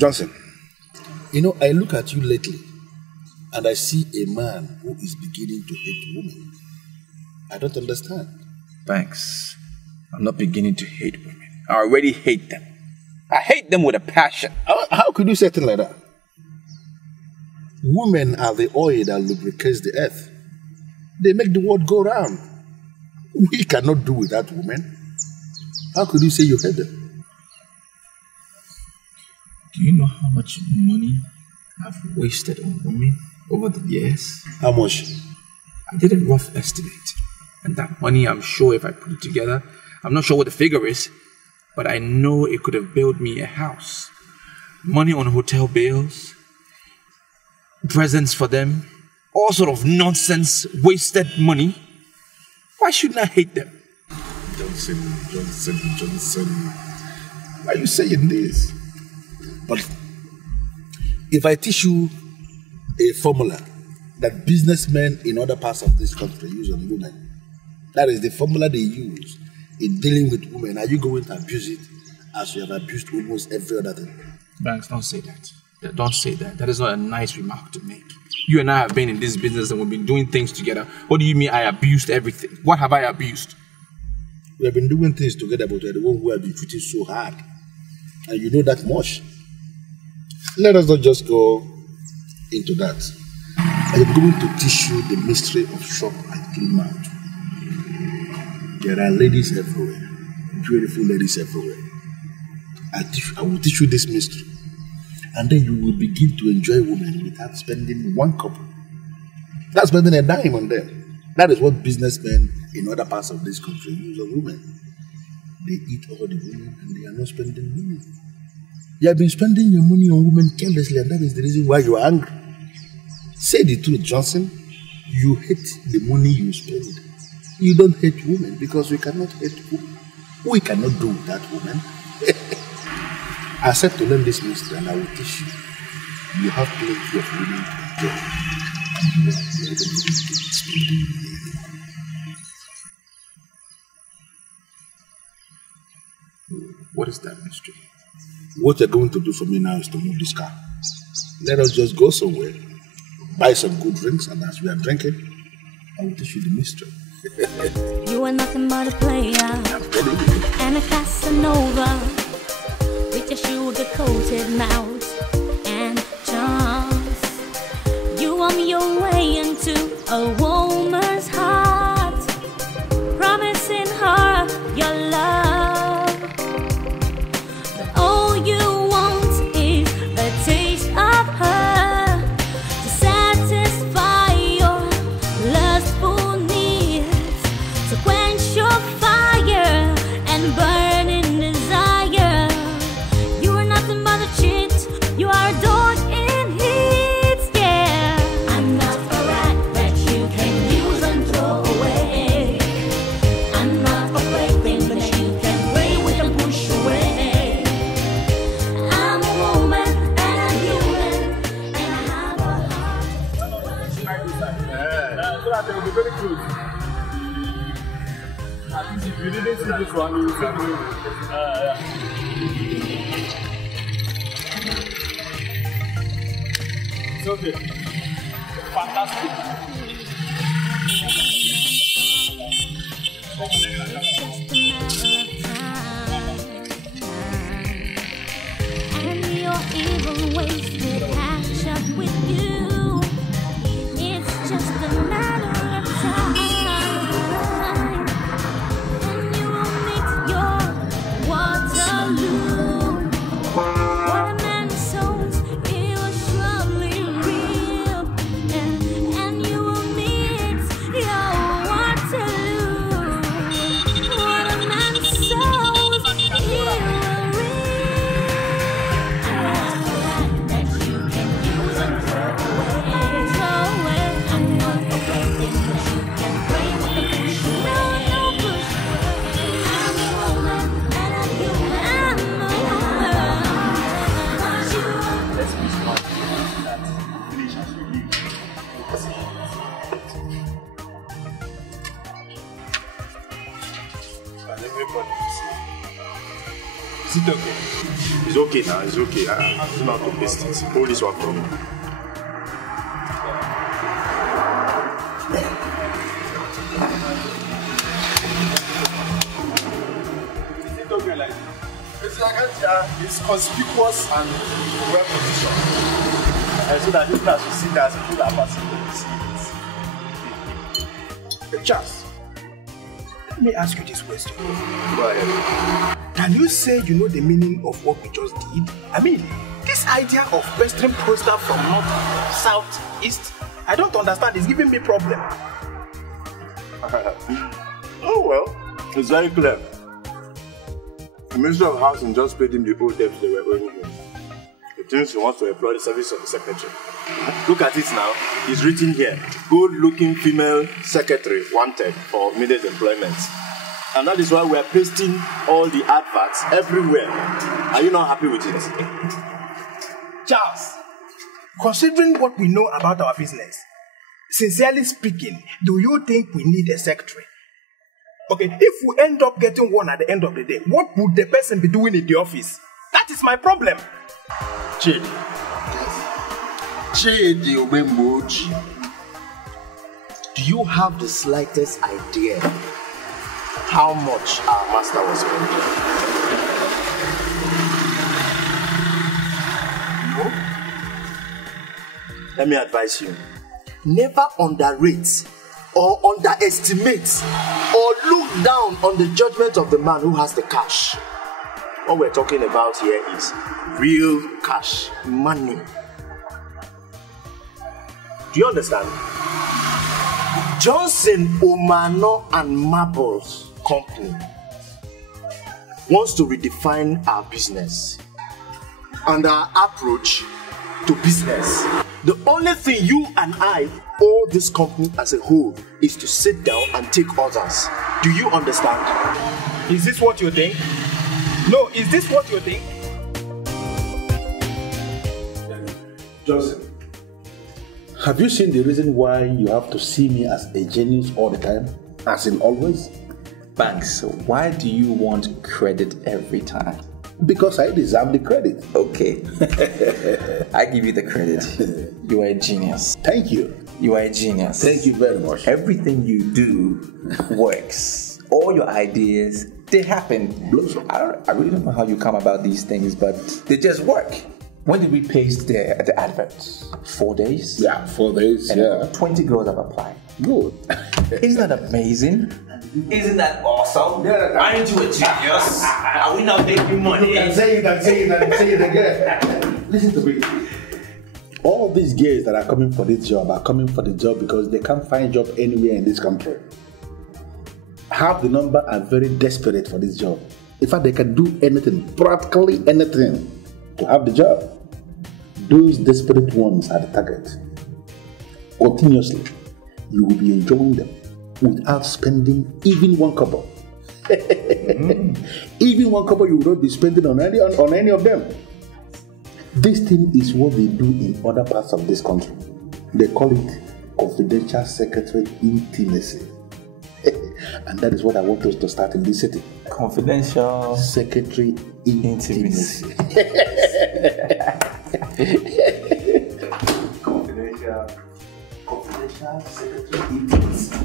Johnson, you know, I look at you lately and I see a man who is beginning to hate women. I don't understand. Thanks. I'm not beginning to hate women. I already hate them. I hate them with a passion. How could you say things like that? Women are the oil that lubricates the earth. They make the world go round. We cannot do without women. How could you say you hate them? Do you know how much money I've wasted on women over the years? How much? I did a rough estimate. And that money, I'm sure if I put it together, I'm not sure what the figure is, but I know it could have built me a house. Money on hotel bills, presents for them, all sort of nonsense, wasted money. Why shouldn't I hate them? Johnson. Why are you saying this? But if I teach you a formula that businessmen in other parts of this country use on women, that is the formula they use in dealing with women, are you going to abuse it as you have abused almost every other thing? Banks, don't say that. Don't say that. That is not a nice remark to make. You and I have been in this business and we've been doing things together. What do you mean I abused everything? What have I abused? We have been doing things together, but you're the one who have been treating so hard. And you know that much. Let us not just go into that. I am going to teach you the mystery of shop and clean mouth. There are ladies everywhere, beautiful ladies everywhere. I will teach you this mystery. And then you will begin to enjoy women without spending one couple. That's spending a dime on them. That is what businessmen in other parts of this country use on women. They eat all the women and they are not spending money. You have been spending your money on women carelessly, and that is the reason why you are angry. Say the truth, Johnson. You hate the money you spend. You don't hate women because we cannot hate women. We cannot do without women. I said to learn this mystery and I will teach you. You have plenty of women to enjoy. And you are going to spending money. What is that mystery? What you're going to do for me now is to move this car. Let us just go somewhere, buy some good drinks, and as we are drinking, I will teach you the mystery. You are nothing but a player and a Casanova with your sugar-coated mouth and charms. You on your way into a woman's heart, promising her your love. But all you want is a taste of her to satisfy your lustful needs, to quench your fire and burning desire. You are nothing but a cheat. You are a dog in heat, yeah. I'm not a rat that you can use and throw away. I'm not a plaything that you can play with and push away. I'm a woman and I'm human and I have a heart. So that they will be very close. At least if you didn't see this one, you will see the yeah. It's okay. Fantastic. And your evil ways will catch up with you. It's just a matter of time. And you will meet your Waterloo. What a man sows, he will surely reap. And Is it okay? It's okay now, it's okay. I do not to paste it. Hold this one from me. Is it okay like it's conspicuous and well positioned. So that this class will see that as people are passing to see it. Charles, let me ask you this question. Go ahead. Can you say you know the meaning of what we just did? I mean, this idea of pestering poster from north, south, east, I don't understand. It's giving me problem. Oh well, it's very clear. The Ministry of Housing just paid him the old debts they were owing him. He thinks he wants to employ the service of the secretary. Look at it now. It's written here. Good-looking female secretary wanted for immediate employment. And that is why we are pasting all the adverts everywhere. Are you not happy with it? Charles, considering what we know about our business, sincerely speaking, do you think we need a secretary? Okay, if we end up getting one at the end of the day, what would the person be doing in the office? That is my problem. Chidi. Chidi Obembochi. Do you have the slightest idea how much our master was spending? No? Let me advise you. Never underrate or underestimate or look down on the judgment of the man who has the cash. What we're talking about here is real cash, money. Do you understand? Johnson, Omano and Marbles Company wants to redefine our business and our approach to business. The only thing you and I owe this company as a whole is to sit down and take orders. Do you understand? Is this what you think? No, is this what you think? Johnson, have you seen the reason why you have to see me as a genius all the time? As in always? Banks, why do you want credit every time? Because I deserve the credit. Okay. I give you the credit. You are a genius. Thank you. You are a genius. Thank you very much. Everything you do works. All your ideas, they happen. I really don't know how you come about these things, but they just work. When did we paste the adverts? 4 days? Yeah, 4 days, and yeah. 20 girls have applied. Good. Isn't that amazing? Isn't that awesome? Yeah, aren't you a genius? Are we not making money? You can say it again. Listen to me. All these girls that are coming for this job are coming for the job because they can't find job anywhere in this country. Half the number are very desperate for this job. In fact, they can do anything, practically anything, to have the job. Those desperate ones are the target. Continuously, you will be enjoying them without spending even one kobo. Even one kobo you will not be spending on any of them. This thing is what they do in other parts of this country. They call it confidential secretary intimacy. And that is what I want us to start in this city. Confidential secretary intimacy. Confidential secretary intimacy.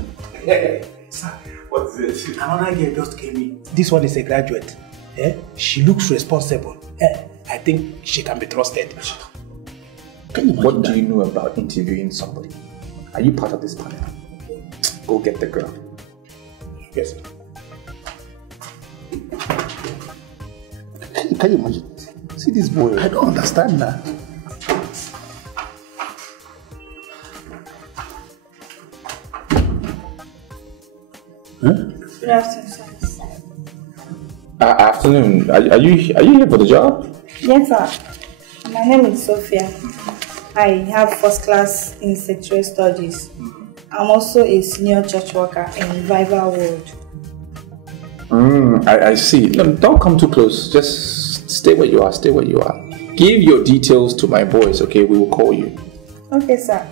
What's this? Another girl just came in. This one is a graduate. She looks responsible. I think she can be trusted. What do you know about interviewing somebody? Are you part of this panel? Go get the girl. Yes. Can you imagine? See this boy? I don't understand that. Good afternoon, sir. Afternoon. Are you here for the job? Yes, sir. My name is Sophia. I have first class in secretarial studies. I'm also a senior church worker in Revival World. I see. No, don't come too close. Just stay where you are. Stay where you are. Give your details to my boys, okay? We will call you. Okay, sir.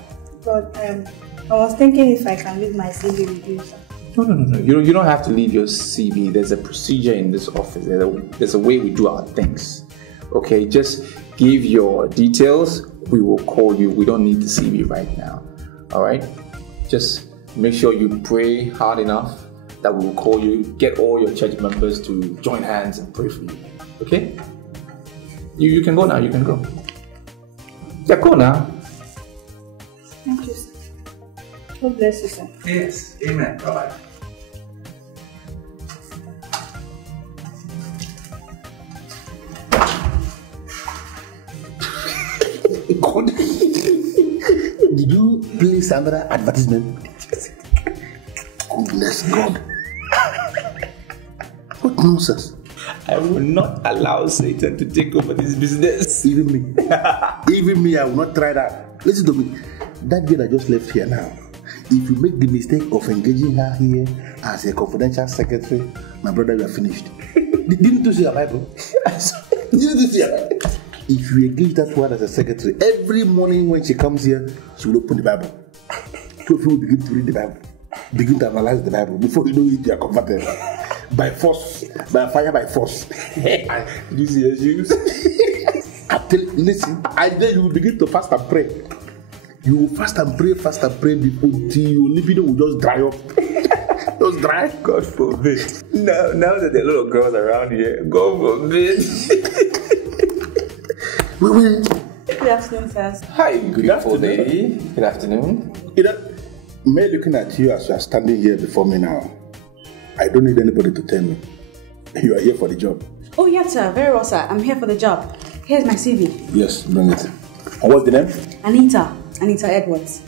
But I was thinking if I can leave my CV with you, sir. No. You don't have to leave your CV. There's a procedure in this office. There's a way we do our things. Okay, just give your details. We will call you. We don't need the CV right now. All right? Just make sure you pray hard enough that we will call you. Get all your church members to join hands and pray for you. Okay? You can go now. You can go. Yeah, go now. Thank you, sir. God bless you, sir. Yes. Amen. Bye-bye. God. Did you place another advertisement? Goodness God. What nonsense? I will not allow Satan to take over this business. Even me, I will not try that. Listen to me. That girl that just left here now, if you make the mistake of engaging her here as a confidential secretary, my brother, you are finished. Didn't you see your Bible? Didn't you see your Bible? If you engage that one as a secretary, every morning when she comes here, she will open the Bible. So if you will begin to read the Bible, begin to analyze the Bible, before you know it, you are converted. By force, by fire, by force. You see your shoes? Listen, and then you will begin to fast and pray. You will fast and pray before your libido will just dry up. Just dry. God forbid. Now that there are a lot of girls around here, God forbid. Good afternoon, sir. Hi, beautiful lady. Good afternoon. Me looking at you as you are standing here before me now, I don't need anybody to tell me you are here for the job. Oh, yes, sir. Very well, sir. I'm here for the job. Here's my CV. Yes, bring it. And what's the name? Anita Edwards.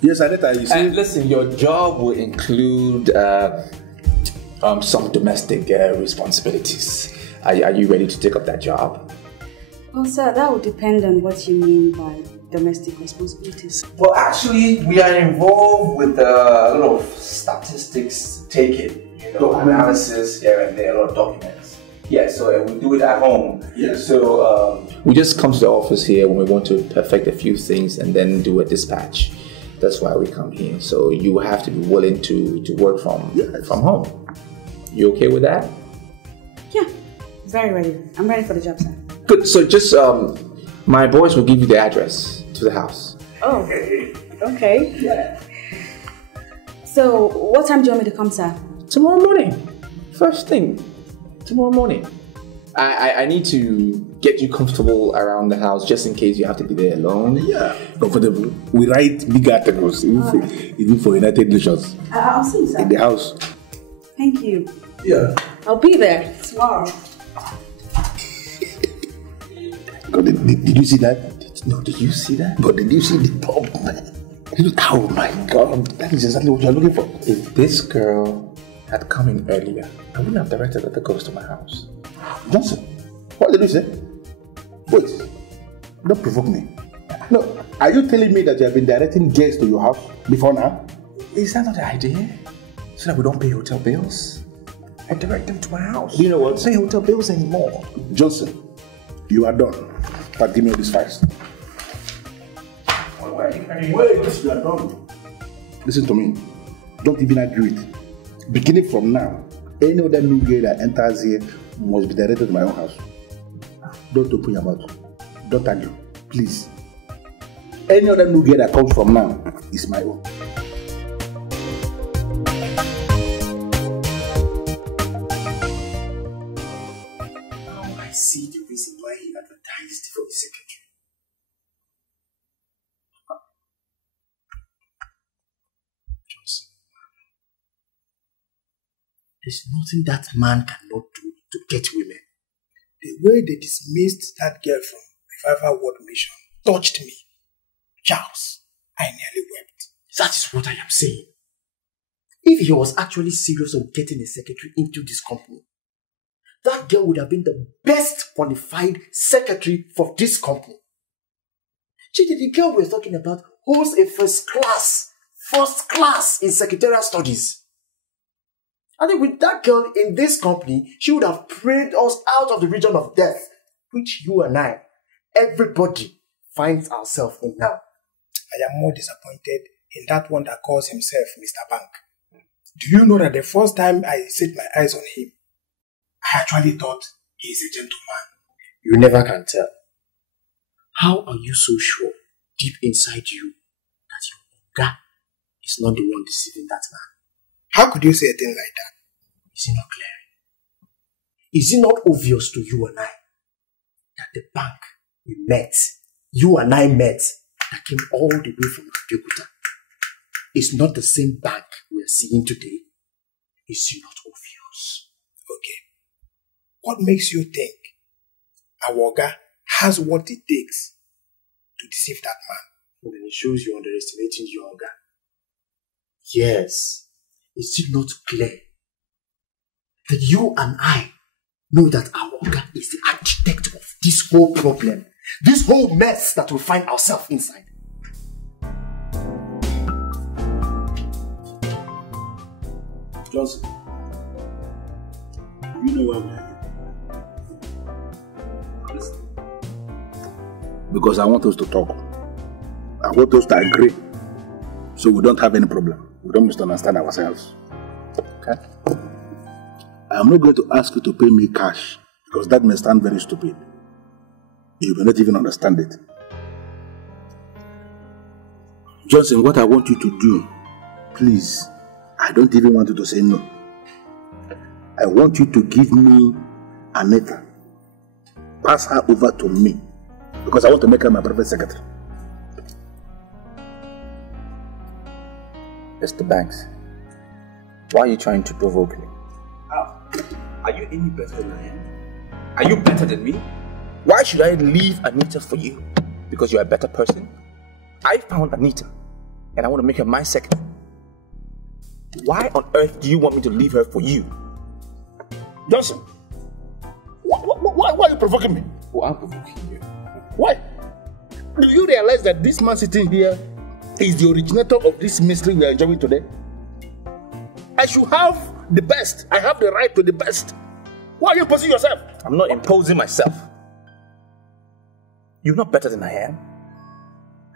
Yes, Anita, you see. Listen, your job will include some domestic responsibilities. Are you ready to take up that job? Well, sir, that would depend on what you mean by domestic responsibilities. Well, actually, we are involved with a lot of statistics taking, analysis here and there, a lot of documents. Yeah, so we do it at home. Yeah. So we just come to the office here when we want to perfect a few things and then do a dispatch. That's why we come here. So you have to be willing to work from home. You okay with that? Yeah, very ready. I'm ready for the job, sir. Good. So just my boys will give you the address to the house. Oh, okay. Yeah. So what time do you want me to come, sir? Tomorrow morning. First thing. Tomorrow morning. I need to get you comfortable around the house just in case you have to be there alone. Yeah, comfortable. We write big articles, even for United Nations. I'll see you, sir. In the house. Thank you. Yeah. I'll be there tomorrow. God, did you see that? No, did you see that? But did you see the top, man? Oh my God, that is exactly what you're looking for. If this girl had come in earlier, I wouldn't have directed other girls to my house. Johnson, what did you say? Wait, don't provoke me. No, are you telling me that you have been directing guests to your house before now? Is that not the idea? So that we don't pay hotel bills? I direct them to my house. Do you know what? Don't pay hotel bills anymore. Johnson, you are done. But give me all these files. Wait, you are done. Listen to me. Don't even argue it. Beginning from now, any other new girl that enters here must be directed to my own house. Don't open your mouth. Don't argue. Please. Any other new girl that comes from now is my own. Now I see the reason why he advertised for the secretary. Johnson. There's nothing that man cannot do to get women. The way they dismissed that girl from Revival World Mission touched me. Charles, I nearly wept. That is what I am saying. If he was actually serious of getting a secretary into this company, that girl would have been the best qualified secretary for this company. The girl we're talking about holds a first class in secretarial studies. I think with that girl in this company, she would have prayed us out of the region of death, which you and I, everybody, finds ourselves in now. I am more disappointed in that one that calls himself Mr. Bank. Do you know that the first time I set my eyes on him, I actually thought he is a gentleman. You never can tell. How are you so sure, deep inside you, that your Oga is not the one deceiving that man? How could you say a thing like that? Is it not clear? Is it not obvious to you and I that the bank we met, you and I met, that came all the way from Abeokuta, is not the same bank we are seeing today? Is it not obvious? Okay. What makes you think our Oga has what it takes to deceive that man? Well, then it shows you're underestimating your Oga. Yes. Is it not clear that you and I know that our Oga is the architect of this whole problem, this whole mess that we find ourselves inside? Johnson, you know why we are here? Because I want us to talk. I want us to agree so we don't have any problem. We don't misunderstand ourselves. Okay? I'm not going to ask you to pay me cash because that may sound very stupid. You may not even understand it. Johnson, what I want you to do, please, I don't even want you to say no. I want you to give me Anita. Pass her over to me because I want to make her my private secretary. Mr. Banks, why are you trying to provoke me? How? Are you any better than I am? Are you better than me? Why should I leave Anita for you? Because you're a better person? I found Anita, and I want to make her my secretary. Why on earth do you want me to leave her for you? Johnson, why are you provoking me? Well, I'm provoking you. Why? Do you realize that this man sitting here is the originator of this mystery we are enjoying today? I should have the best. I have the right to the best. Why are you imposing yourself? I'm not imposing myself. You're not better than I am.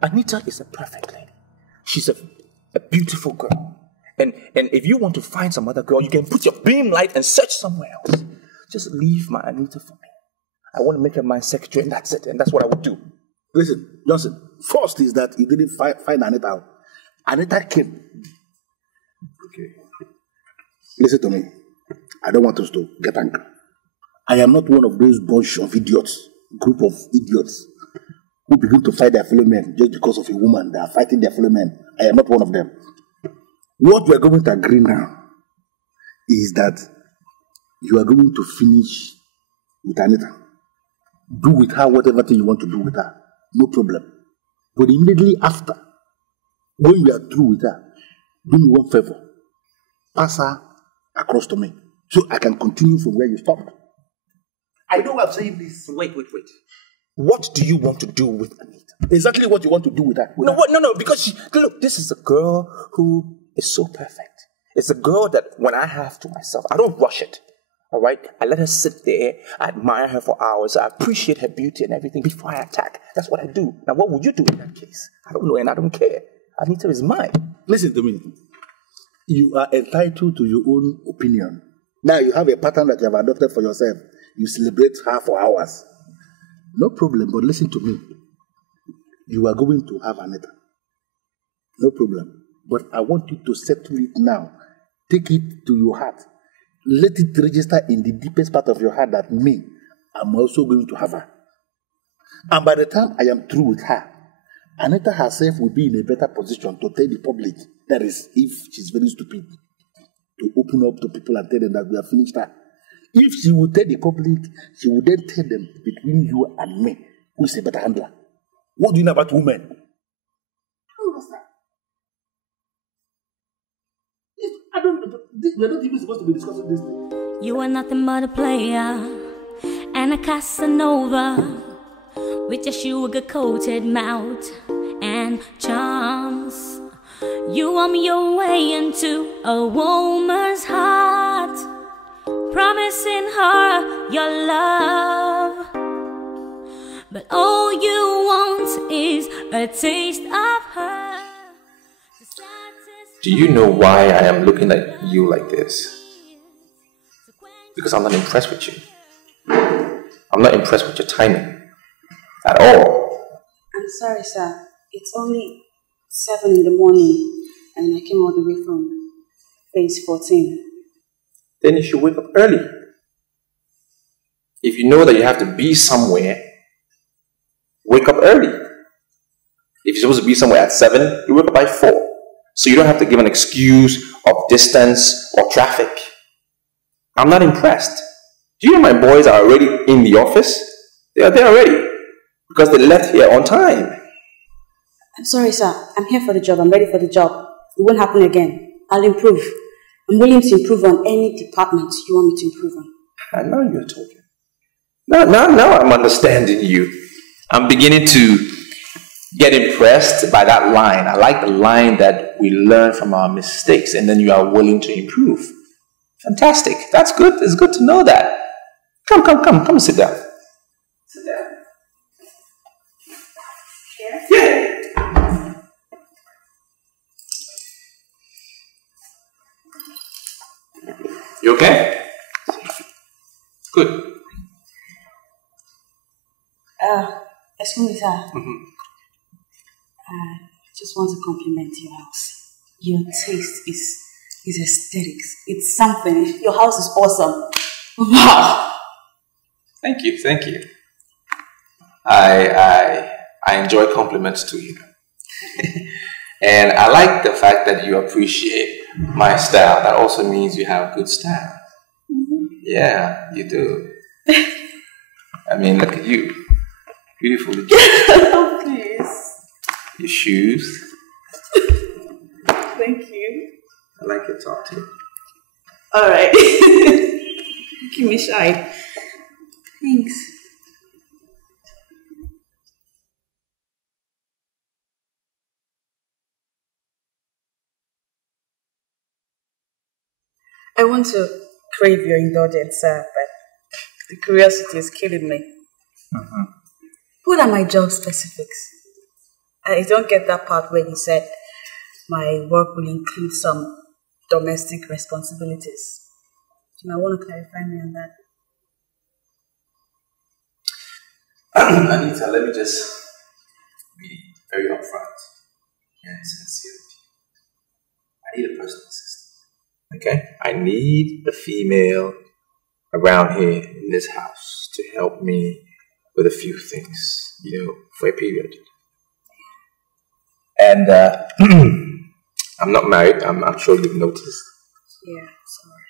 Anita is a perfect lady. She's a beautiful girl. And if you want to find some other girl, you can put your beam light and search somewhere else. Just leave my Anita for me. I want to make her my secretary, and that's it. And that's what I would do. Listen, Johnson, first is that you didn't find Anita out. Anita came. Okay. Listen to me. I don't want us to get angry. I am not one of those bunch of idiots, group of idiots, who begin to fight their fellow men just because of a woman. They are fighting their fellow men. I am not one of them. What we are going to agree now is that you are going to finish with Anita. Do with her whatever thing you want to do with her. No problem. But immediately after, when you are through with her, do me one favor. Pass her across to me so I can continue from where you stopped. I know I'm saying this. Wait. What do you want to do with Anita? Exactly what you want to do with her. No, because look, this is a girl who is so perfect. It's a girl that when I have to myself, I don't rush it. All right? I let her sit there. I admire her for hours. I appreciate her beauty and everything before I attack. That's what I do. Now, what would you do in that case? I don't know, and I don't care. Anita is mine. Listen to me. You are entitled to your own opinion. Now, you have a pattern that you have adopted for yourself. You celebrate her for hours. No problem, but listen to me. You are going to have Anita. No problem. But I want you to settle it now. Take it to your heart. Let it register in the deepest part of your heart that me, I'm also going to have her. And by the time I am through with her, Anita herself will be in a better position to tell the public, that is, if she's very stupid, to open up to people and tell them that we have finished her. If she will tell the public, she will then tell them, between you and me, who is a better handler. What do you know about women? We're not even supposed to be discussing this thing. You are nothing but a player and a Casanova with your sugar-coated mouth and charms. You warm your way into a woman's heart, promising her your love. But all you want is a taste of her. Do you know why I am looking at you like this? Because I'm not impressed with you. I'm not impressed with your timing. At all. I'm sorry, sir. It's only 7 in the morning and I came all the way from phase 14. Then you should wake up early. If you know that you have to be somewhere, wake up early. If you're supposed to be somewhere at 7, you wake up by 4. So you don't have to give an excuse of distance or traffic. I'm not impressed. Do you know my boys are already in the office? They are there already. Because they left here on time. I'm sorry, sir. I'm here for the job. I'm ready for the job. It won't happen again. I'll improve. I'm willing to improve on any department you want me to improve on. I know you're talking. Now I'm understanding you. I'm beginning to get impressed by that line. I like the line that we learn from our mistakes and then you are willing to improve. Fantastic. That's good. It's good to know that. Come sit down. Sit down. Yeah. You okay? Good. Excuse me, sir. Just want to compliment your house. Your taste is aesthetics. It's something. Your house is awesome. Wow. Thank you. I enjoy compliments to you. And I like the fact that you appreciate my style. That also means you have good style. Yeah, you do. I mean, look at you. Beautiful. Please. Your shoes. Thank you. I like your top too. Alright. Keep me shy. Thanks. I want to crave your indulgence, sir, but the curiosity is killing me. What are my job specifics? I don't get that part where you said my work will include some domestic responsibilities. You might want to clarify me on that. Anita, let me just be very upfront and sincere with you. I need a personal assistant. Okay? I need a female around here in this house to help me with a few things, for a period. And I'm not married. I'm sure you've noticed. Yeah, sorry.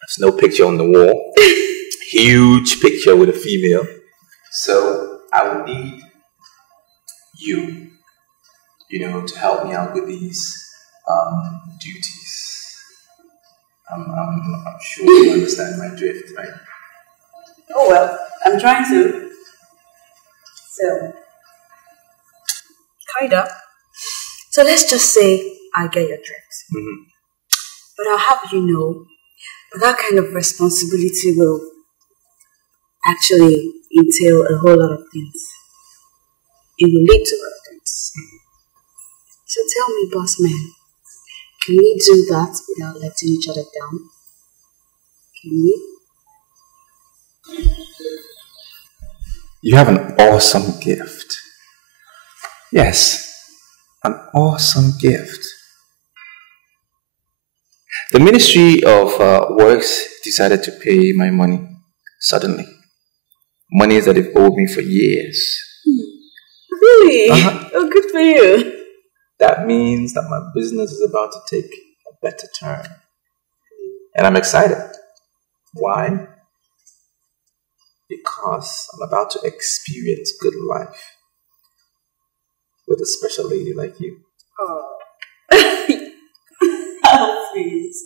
There's no picture on the wall. Huge picture with a female. So I would need you, to help me out with these duties. I'm sure you understand my drift, right? Oh well, I'm trying to. So, kinda. So let's just say I get your drift. But I'll have you know that kind of responsibility will actually entail a whole lot of things. It will lead to a lot of things. So tell me, boss man, can we do that without letting each other down? Can we? You have an awesome gift. Yes, an awesome gift. The Ministry of Works decided to pay my money suddenly. Money that they've owed me for years. Really? Oh, good for you. That means that my business is about to take a better turn. And I'm excited. Why? Because I'm about to experience good life with a special lady like you. Oh. Oh, please.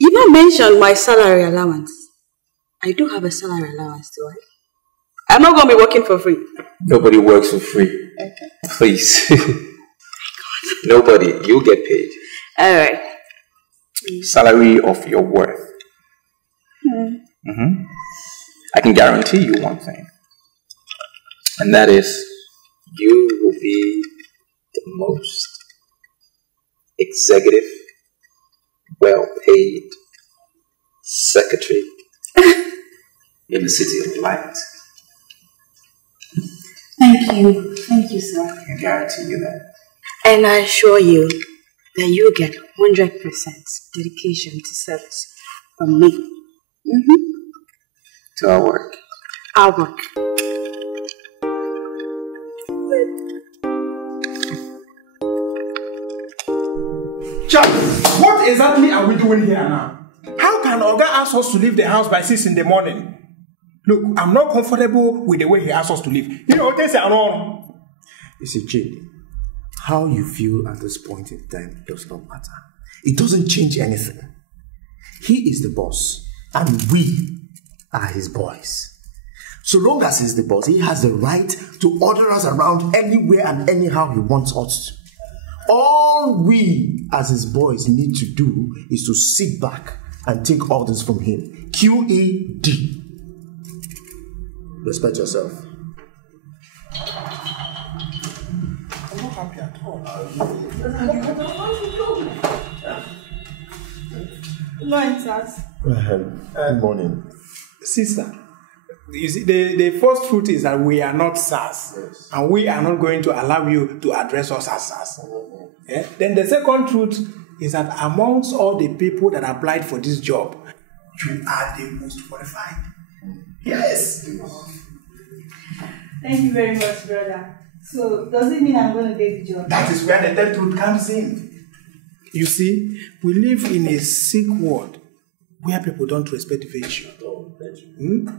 You don't mention my salary allowance. I do have a salary allowance, do I? I'm not going to be working for free. Nobody works for free. Okay. Please. Nobody. You'll get paid. All right. Salary of your worth. I can guarantee you one thing. And that is, you will be the most executive, well-paid secretary in the city of light. Thank you, sir. I guarantee you that. And I assure you that you get 100% dedication to service from me. To our work. Our work. Chuck, what exactly are we doing here now? How can Oga ask us to leave the house by 6 in the morning? Look, I'm not comfortable with the way he asks us to leave. You know, this is wrong. You see, Jade, how you feel at this point in time does not matter. It doesn't change anything. He is the boss, and we are his boys. So long as he's the boss, he has the right to order us around anywhere and anyhow he wants us to. All we as his boys need to do is to sit back and take orders from him. QED. Respect yourself. I'm not happy at all. Good morning, Sas. Good morning. Sister, you see, the first truth is that we are not SAS. Yes. And we are not going to allow you to address us as SAS. Yeah? Then the second truth is that amongst all the people that applied for this job, you are the most qualified. Yes. Thank you very much, brother. So, does it mean I'm going to get the job? That is where the third truth comes in. You see, we live in a sick world where people don't respect virtue.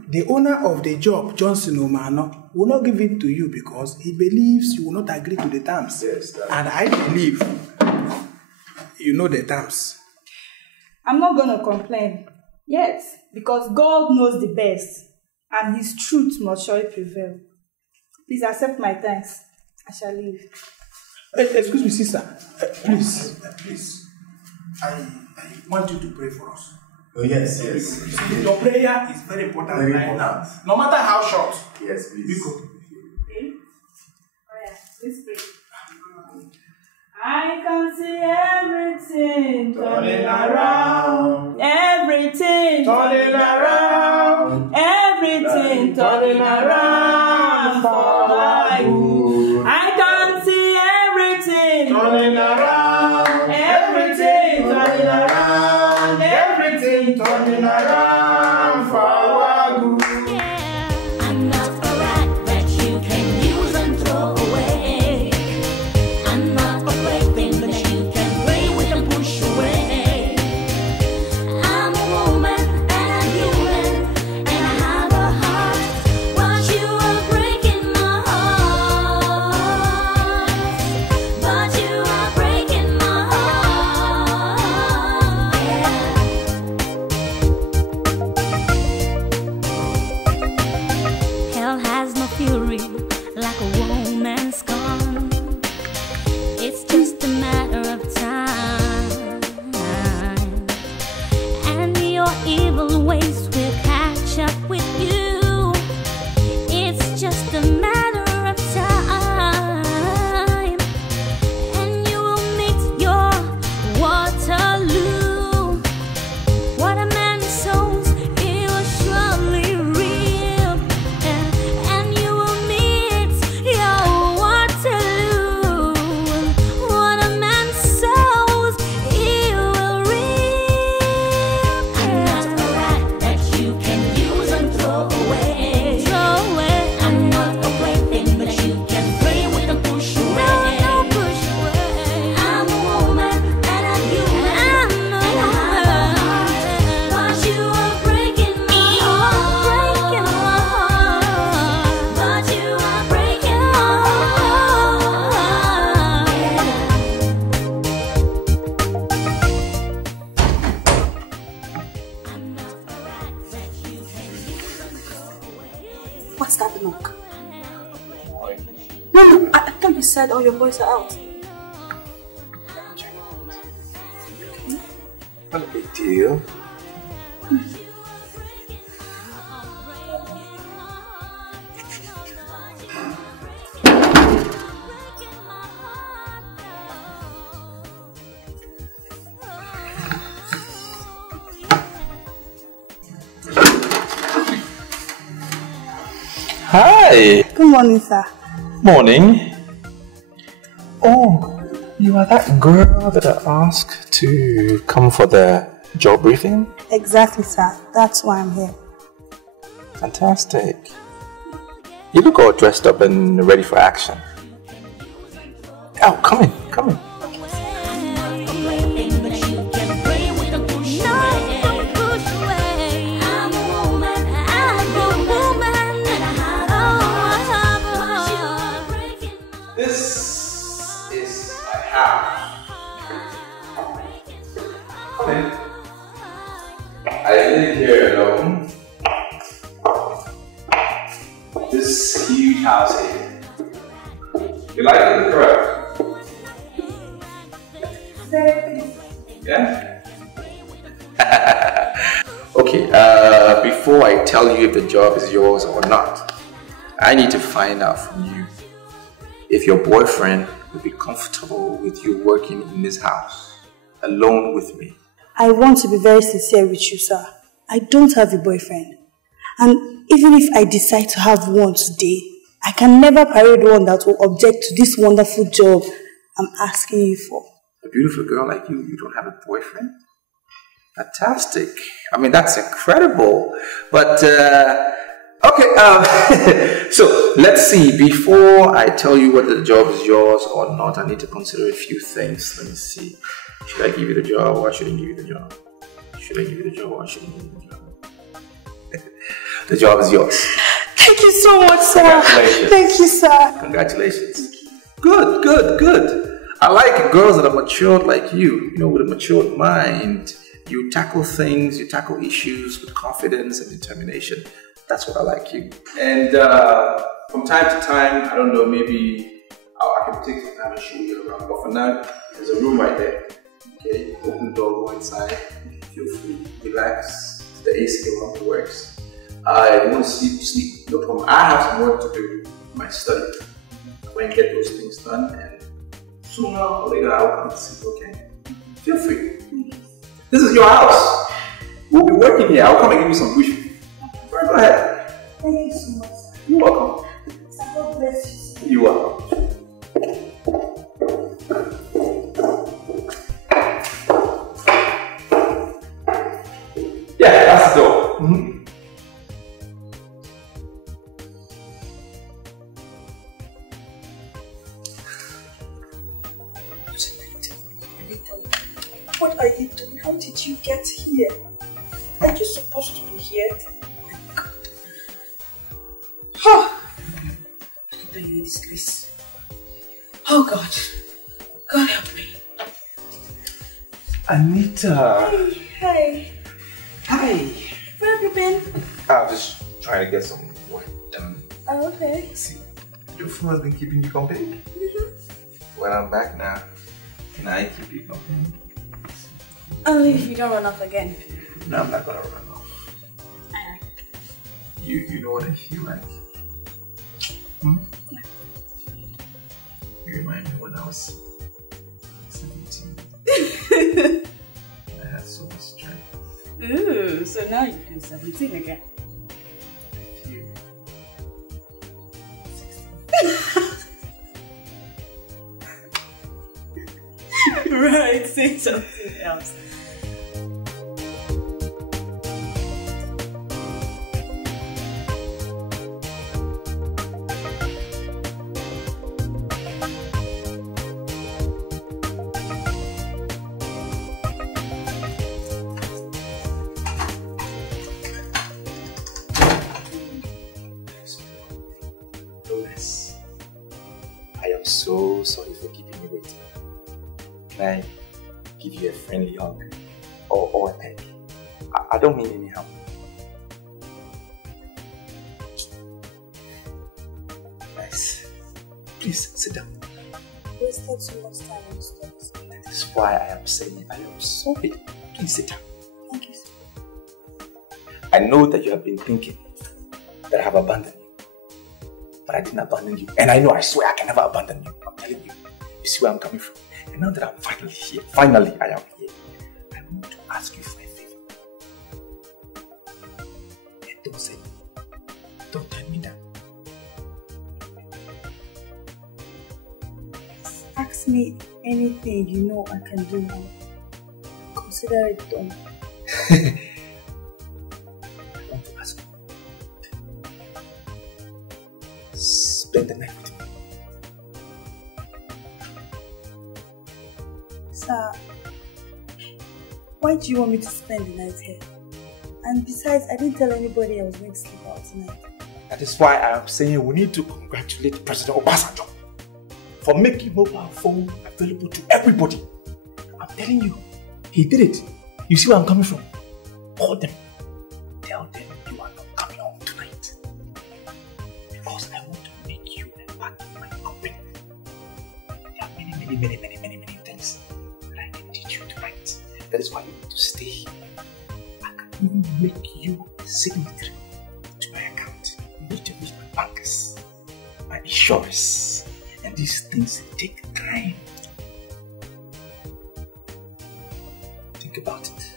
The owner of the job, Johnson Omano, will not give it to you because he believes you will not agree to the terms. Yes, and I believe you know the terms. I'm not going to complain. Yes, because God knows the best and His truth must surely prevail. Please accept my thanks. I shall leave. Excuse me, sister. Please. I want you to pray for us. Oh, yes. Your prayer is very important right now. No matter how short. Yes, please. Okay. Let's pray. I can see everything turning around. Everything turning around. Everything turning around for my good. I can see everything turning around. Everything turning around. Everything turning around for our good. I'm not a rat that you can use and throw away. I'm not a plaything that you can play with and push away. I'm a woman and I'm human and I have a heart, but you are breaking my heart. But you are breaking my heart. Hell has no fury like a woman's gone. It's just a matter of time, and your evil ways will catch up with you. It's just a matter of time, and you will meet your Waterloo. What a man sows, he will surely reap, and you will meet your Waterloo. What a man sows, he will reap. I'm not a rat that you can use and throw away. I'm not a plaything that you can play with and push away. No, push away. I'm a woman and I'm human and I have a heart, but you are breaking my heart. But you are breaking my heart. I'm not a rat that you can use and throw away. What's that knock? No, I thought you said all your boys are out. Not a big deal. Hi. Good morning, sir. Morning. Oh, you are that girl that I asked to come for the job briefing? Exactly, sir. That's why I'm here. Fantastic. You look all dressed up and ready for action. Oh, come in, come in. This is my house. Come in. I live here alone. This huge house here. You like it, correct? Yeah? Okay, before I tell you if the job is yours or not, I need to find out from you if your boyfriend would be comfortable with you working in this house, alone with me. I want to be very sincere with you, sir. I don't have a boyfriend. And even if I decide to have one today, I can never parade one that will object to this wonderful job I'm asking you for. A beautiful girl like you don't have a boyfriend? Fantastic. I mean, that's incredible. But, okay, so let's see. Before I tell you whether the job is yours or not, I need to consider a few things. Let me see. Should I give you the job or shouldn't give you the job? Should I give you the job or shouldn't give you the job? The job is yours. Thank you so much, sir. Congratulations. Thank you, sir. Congratulations. Good, good, good. I like girls that are matured like you know, with a matured mind. You tackle things, you tackle issues with confidence and determination. That's what I like you. And from time to time, I don't know, maybe I can take some time and show you around. But for now, there's a room right there. Okay, open the door, go inside. Feel free, relax. The AC around works. If you want to sleep, no problem. I have some work to do in my study. I'm going to get those things done, and sooner or later I'll come and sleep, okay? Feel free. This is your house. We'll be working here. I'll come and give you some briefing. Right, go ahead. Thank you so much. You're welcome. God bless you. You are. Yeah, that's the door. What are you doing? How did you get here? Are you supposed to be here? Oh my God. Oh, I know you're a disgrace. Oh God. God help me. Anita. Hey. Hi. Where have you been? I'm just trying to get some work done. Oh, okay. See, your phone has been keeping you company? Well, I'm back now. Can I keep you company? Only if you don't run off again. No, I'm not gonna run off. You know what I feel like? Hmm? No. You remind me when I was 17. I had so much strength. Ooh, so now you do 17 again. I feel 16. Right, say something else. I am so sorry for keeping you waiting. Can I give you a friendly hug or a pet? I don't mean any harm. Nice. Please sit down. Wasted so much time on studies. That is why I am saying I am sorry. Please sit down. Thank you, sir. I know that you have been thinking that I have abandoned you. But I didn't abandon you. And I know, I swear I can never abandon you. I'm telling you. You see where I'm coming from. And now that I'm finally here, finally I am here, I want to ask you for a favor. And don't say no. Don't turn me down. ask me anything you know I can do now. Consider it done. I want to ask you. Spend the night with me. Sir, why do you want me to spend the night here? And besides, I didn't tell anybody I was going to sleep out tonight. That is why I am saying we need to congratulate President Obasanjo for making mobile phone available to everybody. I'm telling you, he did it. You see where I'm coming from? Call them. Tell them you are not coming home tonight. Because I want to make you a part of my company. There are many things that I can teach you tonight. That is why you need to stay here. I can even make you a signatory to my account. You need to meet my bankers, my insurers, and these things take time. Think about it.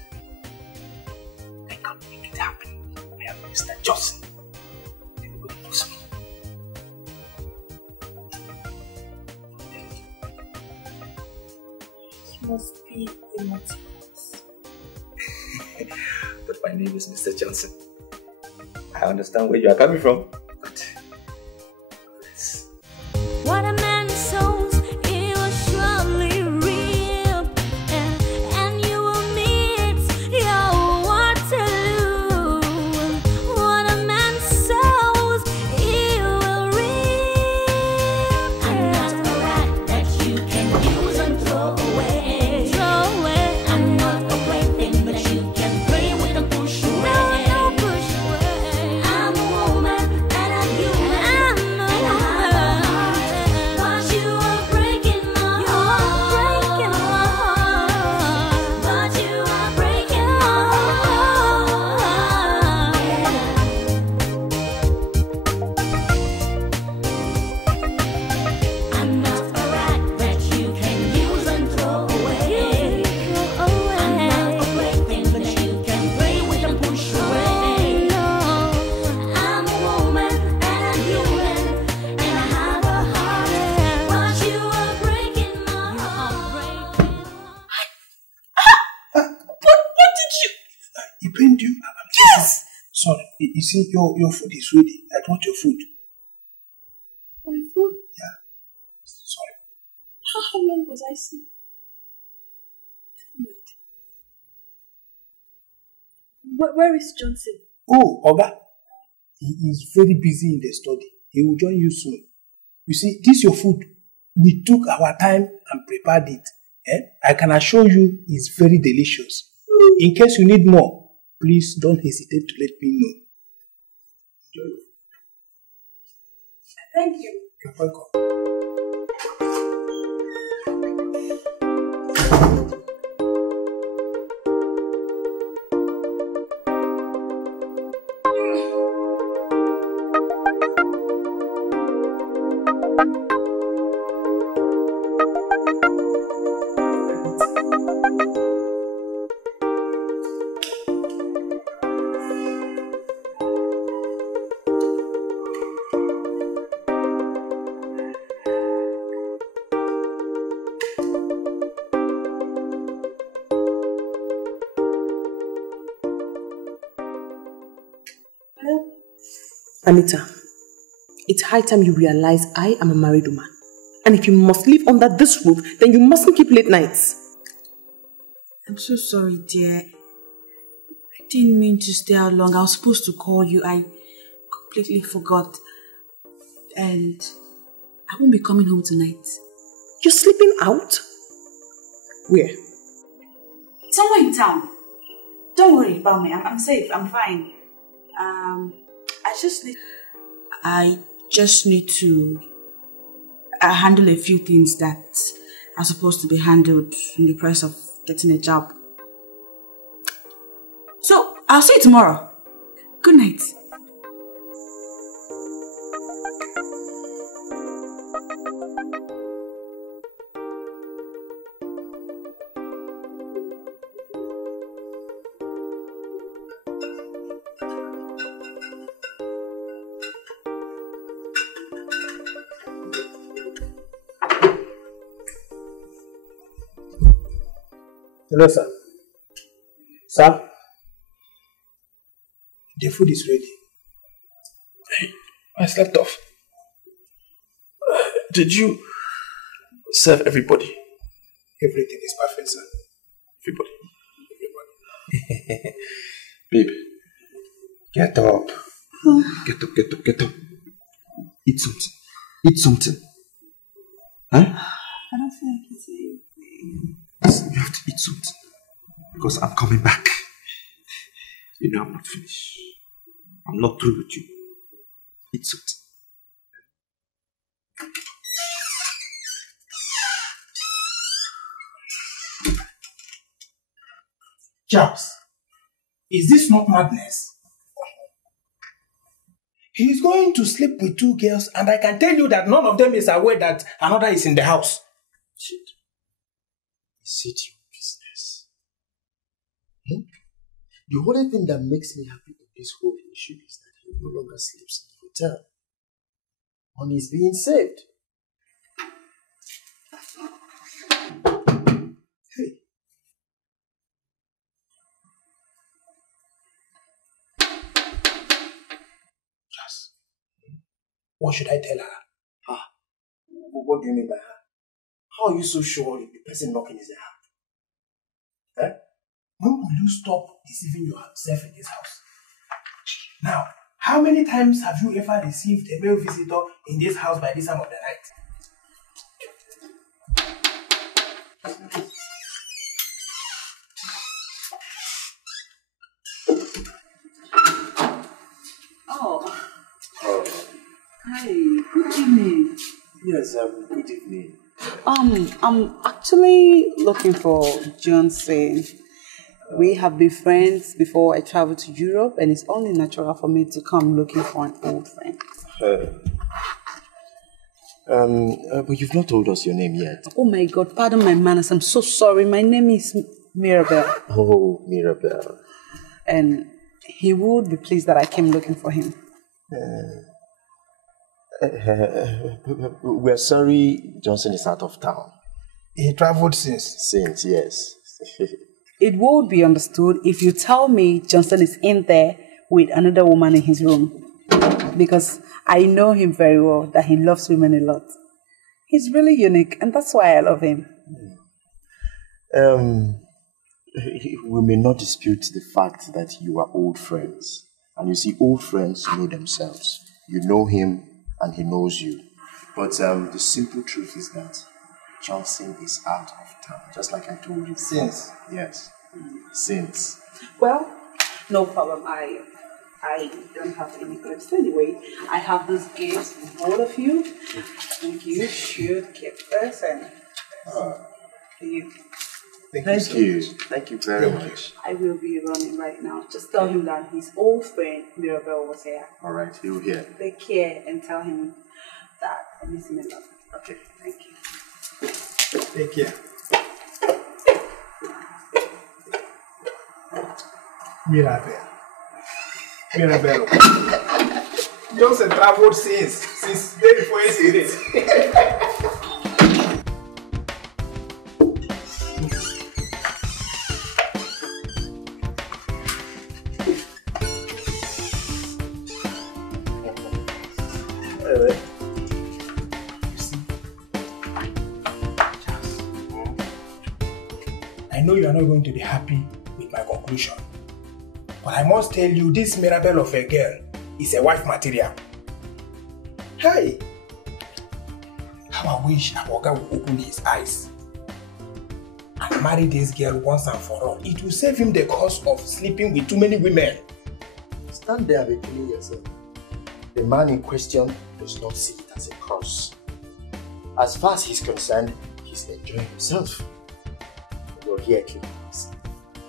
I can't make it happen. I am Mr. Johnson. Everybody knows me. You must be a motive. But my name is Mr. Johnson. I understand where you are coming from. But What a man sows, he will surely reap, and you will meet your Waterloo. What a man sows, he will reap. I'm not a rat that you can use and throw away. I'm not a plaything that you can play with and push away. No, push away. I'm a woman and a human, and I have a heart. But you are breaking my heart. But you are breaking my heart. I'm not a rat that you can use and throw away. I'm not a plaything that you can play with and push away. I'm a woman and a human, and I have a heart. But you are breaking my heart. What did you? He pained you? Yes! Sorry, you see, your food is ready. I brought your food. My food? Yeah. Sorry. How long was I sleeping? Where is Johnson? Oh, Oga. He is very busy in the study. He will join you soon. You see, this is your food. We took our time and prepared it. I can assure you it's very delicious. In case you need more, please don't hesitate to let me know. Enjoy your food. Thank you. You're welcome. Anita, it's high time you realize I am a married woman. And if you must live under this roof, then you mustn't keep late nights. I'm so sorry, dear. I didn't mean to stay out long. I was supposed to call you. I completely forgot. And I won't be coming home tonight. You're sleeping out? Where? Somewhere in town. Don't worry about me. I'm safe. I'm fine. I just need to handle a few things that are supposed to be handled in the process of getting a job. So, I'll see you tomorrow. Good night. Hello, sir. Sir? The food is ready. I slept off. Did you serve everybody? Everything is perfect, sir. Everybody. Babe, get up. Get up. Eat something. Eat something. Huh? I don't feel like eating anything. You have to eat something. Because I'm coming back. You know I'm not finished. I'm not through with you. Eat something. Charles, is this not madness? He is going to sleep with 2 girls, and I can tell you that none of them is aware that another is in the house. Shit. Is it your business? The only thing that makes me happy in this whole issue is that he no longer sleeps in the hotel. Onny is being saved. Hey. Yes. What should I tell her? What do you mean by her? How are you so sure the person knocking is her? When will you stop deceiving yourself in this house? Now, how many times have you ever received a male visitor in this house by this time of the night? Hi, good evening. Yes, good evening. I'm actually looking for Johnson. We have been friends before I traveled to Europe, and it's only natural for me to come looking for an old friend. But you've not told us your name yet. Oh my God, pardon my manners. I'm so sorry. My name is Mirabel. Oh, Mirabel. And he would be pleased that I came looking for him. We're sorry Johnson is out of town. He traveled since? Since, yes. It would be understood if you tell me Johnson is in there with another woman in his room. Because I know him very well, that he loves women a lot. He's really unique, and that's why I love him. We may not dispute the fact that you are old friends. And you see, old friends know themselves. You know him, and he knows you. But the simple truth is that Johnson is out of town, just like I told you. Since? Yes. Since. Well, no problem. I don't have any clips anyway. I have this gift for all of you. And you should keep this and you. Thank you. Thank you very much. I will be running right now. Just tell him that his old friend Mirabel was here. Alright, he'll hear. Take care and tell him that I miss him a lot. Okay. Thank you. Take care. Mirabel. Johnson traveled since day before yesterday. I know you are not going to be happy with my conclusion, but I must tell you this Mirabel of a girl is a wife material. Hey! How I wish our guy would open his eyes and marry this girl once and for all. It will save him the cost of sleeping with too many women. Stand there between yourself. The man in question does not see it as a curse. As far as he's concerned, he's enjoying himself. You're here to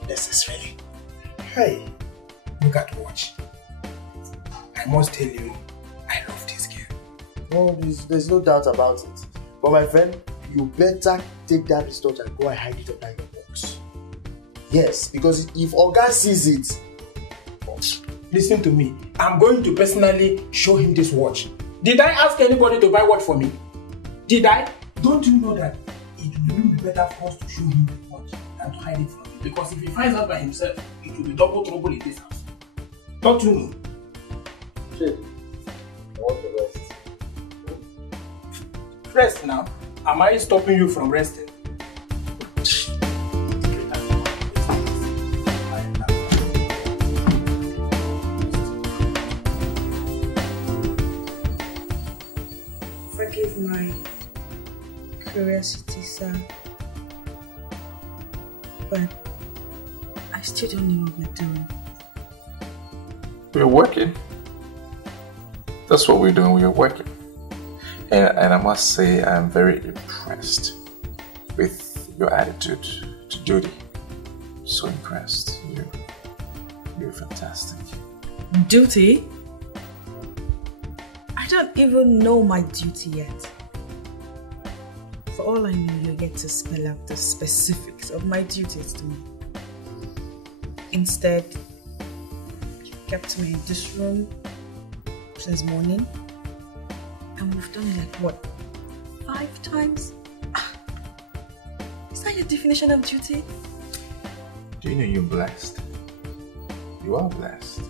necessarily. Hey, look at watch. I must tell you, I love this girl. No, there's no doubt about it. But my friend, you better take that wristwatch and go and hide it under your box. Yes, because if Oga sees it... Listen to me. I'm going to personally show him this watch. Did I ask anybody to buy watch for me? Did I? Don't you know that it will be better for us to show him the watch than to hide it from you. Because if he finds out by himself, it will be double trouble in this house. Not to me. Shit. I want to rest. Rest now. Am I stopping you from resting? Forgive my curiosity, sir. But I still don't know what we're doing. We're working. That's what we're doing. We are working. And I must say, I'm very impressed with your attitude to duty. So impressed. You're fantastic. Duty? I don't even know my duty yet. For all I know, you're yet to spell out the specifics of my duties to me. Instead, you kept me in this room since morning. And we've done like what? 5 times? Is that your definition of duty? Do you know you're blessed? You are blessed.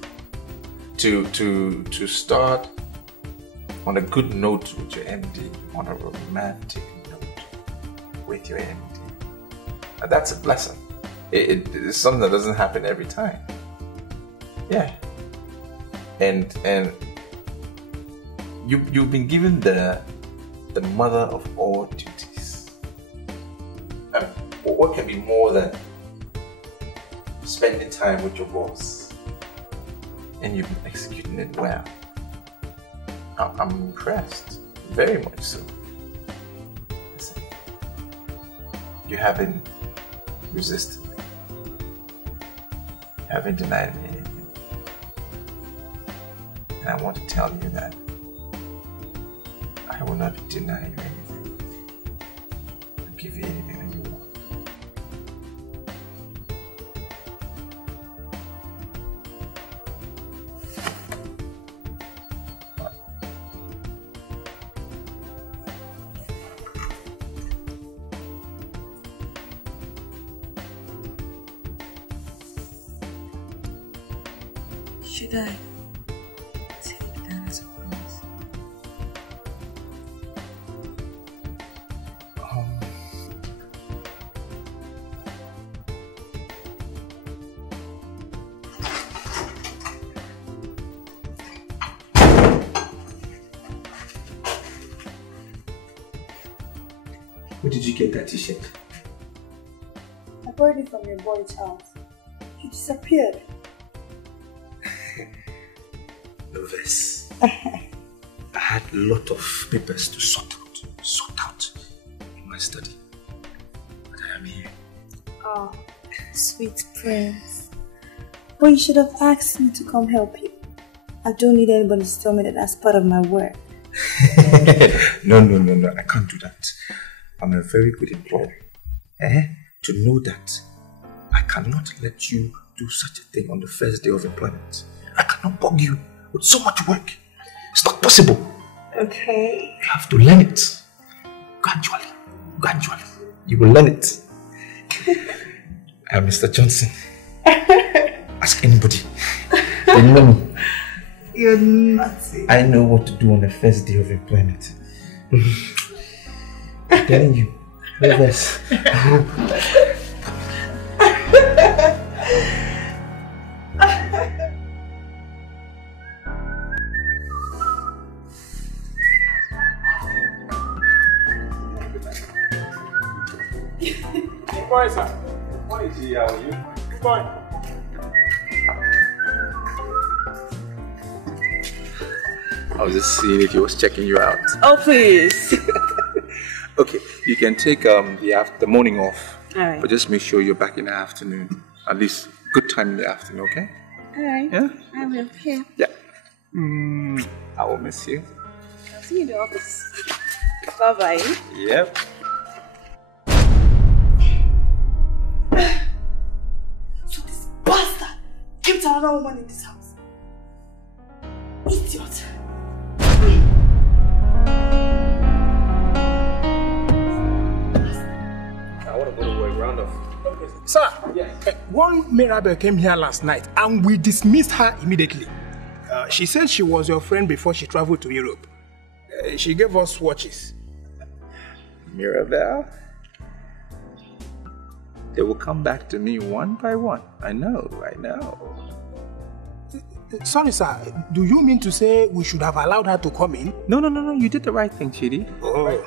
To start on a good note with your MD, on a romantic note with your MD. And that's a blessing. It's something that doesn't happen every time. Yeah. And you've been given the mother of all duties. And what can be more than spending time with your boss? And you've been executing it well. I'm impressed, very much so. Listen, you haven't resisted me. You haven't denied me anything. And I want to tell you that I will not deny you anything. I'll give you anything that you want. Should I take that as a promise? Where did you get that t-shirt? I borrowed it from your boy's house. He disappeared. Nervous. I had a lot of papers to sort out in my study. But I am here. Oh, sweet prince. But you should have asked me to come help you. I don't need anybody to tell me that that's part of my work. No, I can't do that. I'm a very good employee. To know that I cannot let you do such a thing on the first day of employment. I cannot bug you with so much work. It's not possible. Okay. You have to learn it. Gradually. You will learn it. I am Mr. Johnson. Ask anybody. They know me. You're naughty. I know what to do on the first day of employment. I'm telling you. Nervous. Good boy, sir. Morning, G. How are you? Good boy. I was just seeing if he was checking you out. Oh, please. Okay, you can take the morning off. Alright. But just make sure you're back in the afternoon. At least good time in the afternoon, okay? Alright. Yeah? I will. Here. Yeah. I will miss you. I'll see you in the office. Bye-bye. Yep. So this bastard came to another woman in this house. Idiot. I want to go to work, round off. Sir, one Mirabel came here last night and we dismissed her immediately. She said she was your friend before she traveled to Europe. She gave us watches. Mirabel? They will come back to me one by one. I know. Sorry, sir. Do you mean to say we should have allowed her to come in? No. You did the right thing, Chidi. Oh.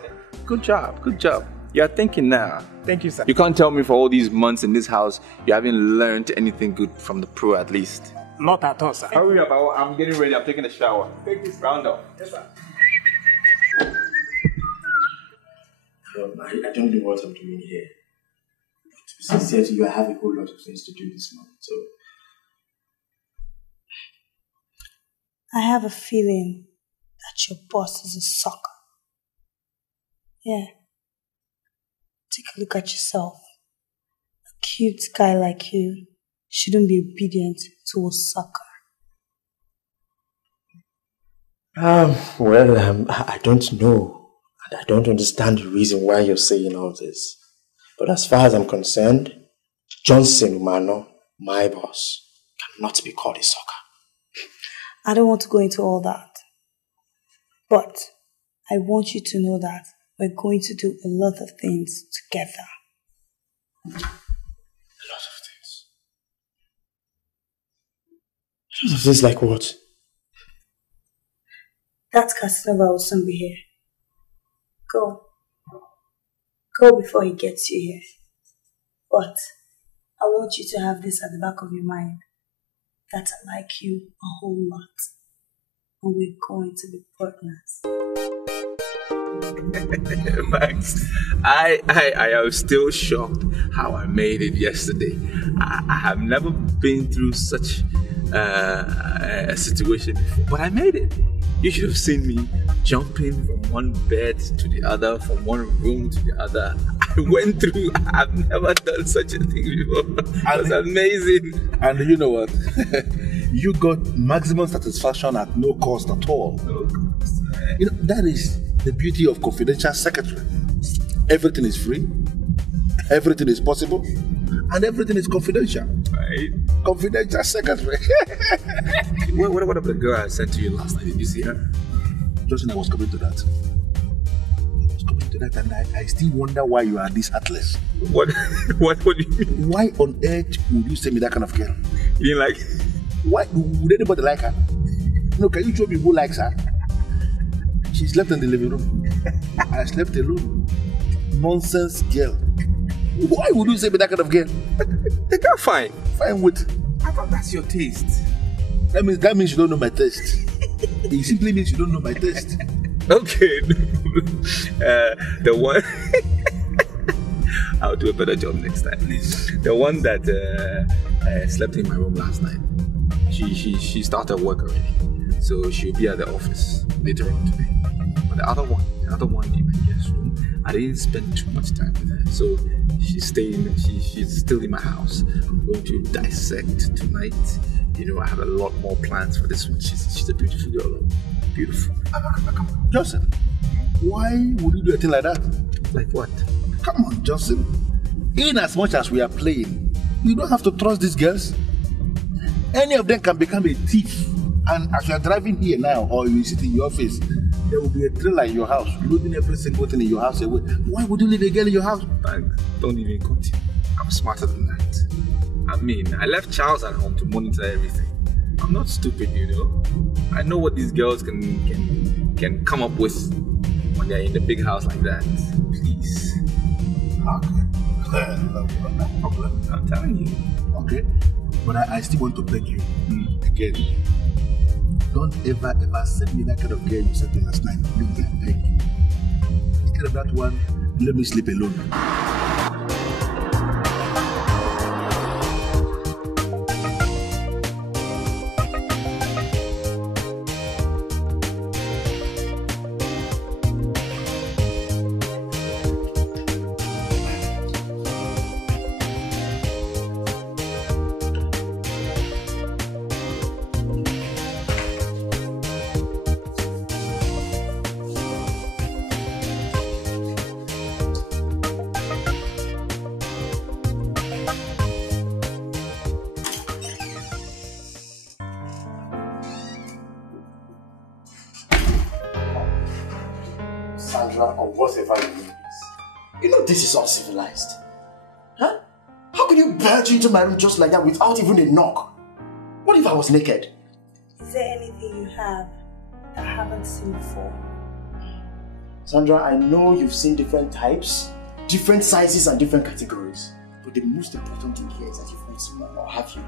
Good job. You're thinking now. Thank you, sir. You can't tell me for all these months in this house you haven't learned anything good from the pro at least. Not at all, sir. Hurry up, I'm getting ready. I'm taking a shower. Thank you, sir. Round up. Yes, sir. I don't know what I'm doing here. To be sincere to you, I have a whole lot of things to do this month, so... I have a feeling that your boss is a sucker. Yeah. Take a look at yourself. A cute guy like you shouldn't be obedient to a sucker. I don't know. And I don't understand the reason why you're saying all this. But as far as I'm concerned, Johnson Umano, my boss, cannot be called a sucker. I don't want to go into all that. But I want you to know that we're going to do a lot of things together. A lot of things? A lot of things like what? That Casanova will soon be here. Go. Go before he gets you here. But I want you to have this at the back of your mind. That I like you a whole lot. And we're going to be partners. Max, I am still shocked how I made it yesterday. I have never been through such a situation before, but I made it. You should have seen me jumping from one bed to the other, from one room to the other. I went through, I've never done such a thing before. It was amazing. And you know what? You got maximum satisfaction at no cost at all. No cost. You know, that is the beauty of confidential secretary. Everything is free, everything is possible, and everything is confidential. Right? Confidential secretary. What about the girl I sent to you last night? Did you see her? Justin, I was coming to that. And I still wonder why you are this heartless. What do you mean? Why on earth would you send me that kind of girl? You didn't like? Why would anybody like her? No, can you show me who likes her? She slept in the living room. I slept alone. Nonsense girl. Why would you send me that kind of girl? The girl fine. Fine with? I thought that's your taste. That means you don't know my taste. It simply means you don't know my taste. Okay. The one I'll do a better job next time. The one that slept in my room last night. She started work already, so she'll be at the office later on today. But the other one in my guest room, I didn't spend too much time with her, so she's still in my house. I'm going to dissect tonight. You know, I have a lot more plans for this one. She's a beautiful girl. Beautiful. Johnson, why would you do a thing like that? Like what? Come on, Johnson. In as much as we are playing, you don't have to trust these girls. Any of them can become a thief. And as you are driving here now, or you sit in your office, there will be a trailer in your house, loading every single thing in your house away. Why would you leave a girl in your house? Don't even continue. I'm smarter than that. I mean, I left Charles at home to monitor everything. I'm not stupid, you know. I know what these girls can come up with when they're in the big house like that. Please. Okay. No problem. I'm telling you. Okay. But I still want to beg you again. Don't ever send me that kind of girl you sent me last night. Please, I beg you. Instead of that one, let me sleep alone. Sandra, or whatever your name is. You know this is uncivilized. Huh? How could you barge into my room just like that without even a knock? What if I was naked? Is there anything you have that I haven't seen before? Sandra, I know you've seen different types, different sizes and different categories. But the most important thing here is that you've not seen one, or have you?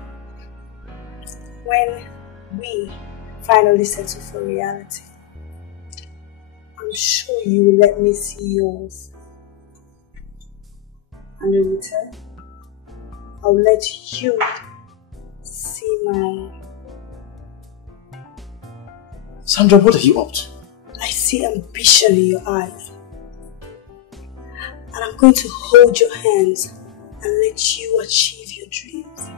When we finally settle for reality, I'm sure you will let me see yours. And in return, I'll let you see mine. Sandra, what are you up to? I see ambition in your eyes. And I'm going to hold your hands and let you achieve your dreams.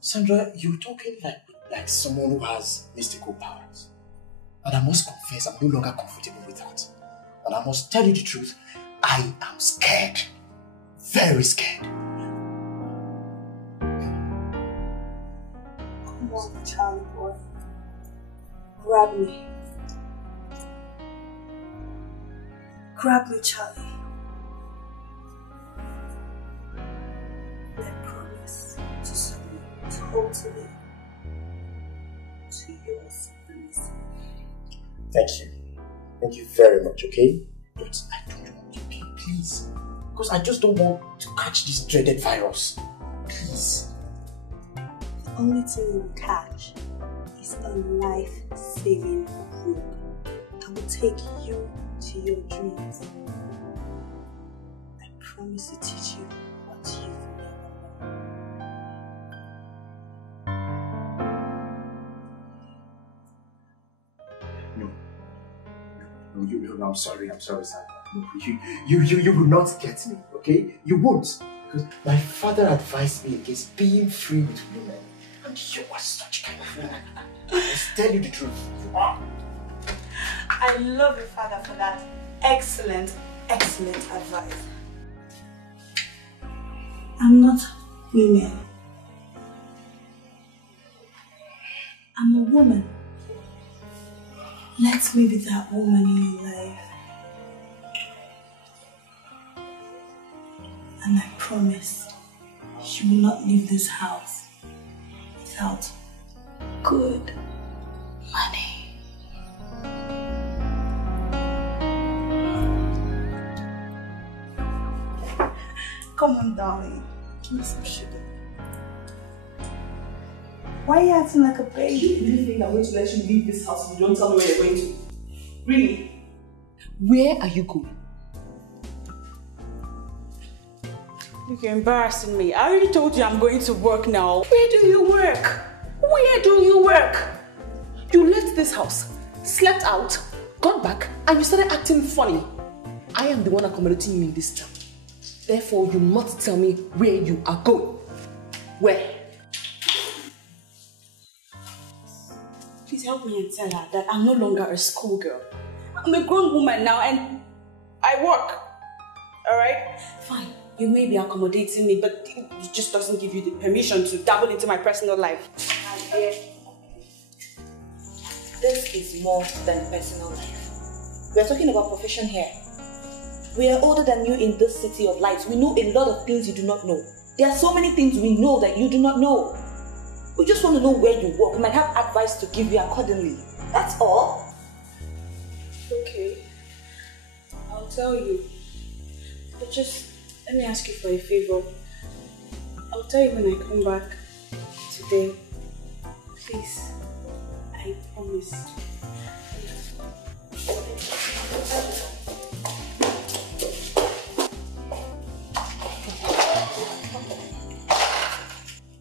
Sandra, you're talking like someone who has mystical powers. And I must confess, I'm no longer comfortable with that. And I must tell you the truth, I am scared. Very scared. Come on, Charlie boy. Grab me. Grab me, Charlie. I promise to submit totally to your supremacy. Thank you. Thank you very much, okay? But I don't want you, please. Because I just don't want to catch this dreaded virus. Please. The only thing you catch is a life-saving rope that will take you to your dreams. I promise to teach you what you've never known. No, I'm sorry, Sandra. No, you will not get me, okay? You won't. Because my father advised me against being free with women. And you are such kind of woman. Let's tell you the truth. You are. I love your father for that excellent advice. I'm not women. I'm a woman. Let me be that woman in your life. And I promise you will not leave this house without good money. Come on, darling. Give me some sugar. Why are you acting like a baby? Do you think I'm going to let you leave this house if you don't tell me where you're going to? Really? Where are you going? Look, you're embarrassing me. I already told you I'm going to work now. Where do you work? Where do you work? You left this house, slept out, got back, and you started acting funny. I am the one accommodating you in this town. Therefore, you must tell me where you are going. Where? Please help me and tell her that I'm no longer a schoolgirl. I'm a grown woman now and I work. Alright? Fine. You may be accommodating me, but it just doesn't give you the permission to dabble into my personal life. My dear, this is more than personal life. We are talking about profession here. We are older than you in this city of lights. We know a lot of things you do not know. There are so many things we know that you do not know. We just want to know where you work. We might have advice to give you accordingly. That's all. Okay. I'll tell you. But just let me ask you for a favor. I'll tell you when I come back today. Please. I promise.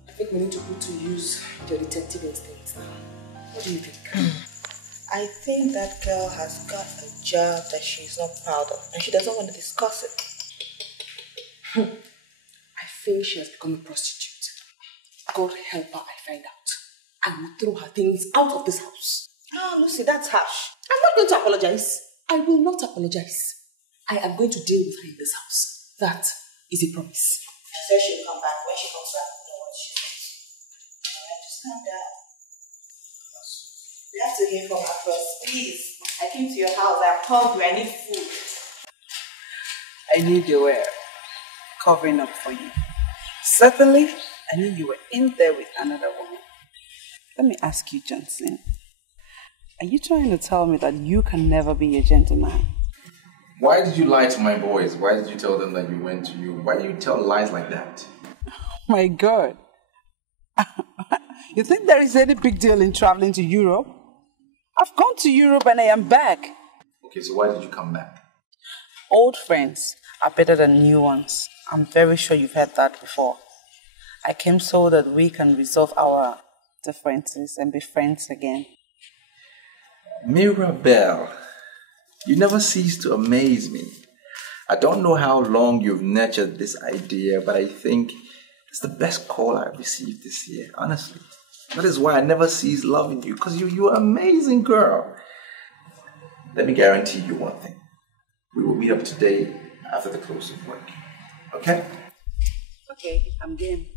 I think we need to put to use your detective instincts now. What do you think? I think that girl has got a job that she's not proud of and she doesn't want to discuss it. I think she has become a prostitute. God help her, I find out. I will throw her things out of this house. Oh, Lucy, that's harsh. I'm not going to apologize. I will not apologize. I am going to deal with her in this house. That is a promise. She says she'll come back. When she comes back, we'll know what she wants. Calm down. We have to hear from her first. Please. I came to your house. I called you. I need food. I knew they were covering up for you. Certainly, I knew you were in there with another woman. Let me ask you, Johnson. Are you trying to tell me that you can never be a gentleman? Why did you lie to my boys? Why did you tell them that you went to Europe? Why do you tell lies like that? My God. You think there is any big deal in traveling to Europe? I've gone to Europe and I am back. Okay, so why did you come back? Old friends are better than new ones. I'm very sure you've heard that before. I came so that we can resolve our differences and be friends again. Mirabelle, you never cease to amaze me. I don't know how long you've nurtured this idea, but I think it's the best call I've received this year, honestly. That is why I never cease loving you, because you're an amazing girl. Let me guarantee you one thing. We will meet up today after the close of work. Okay? Okay, I'm game.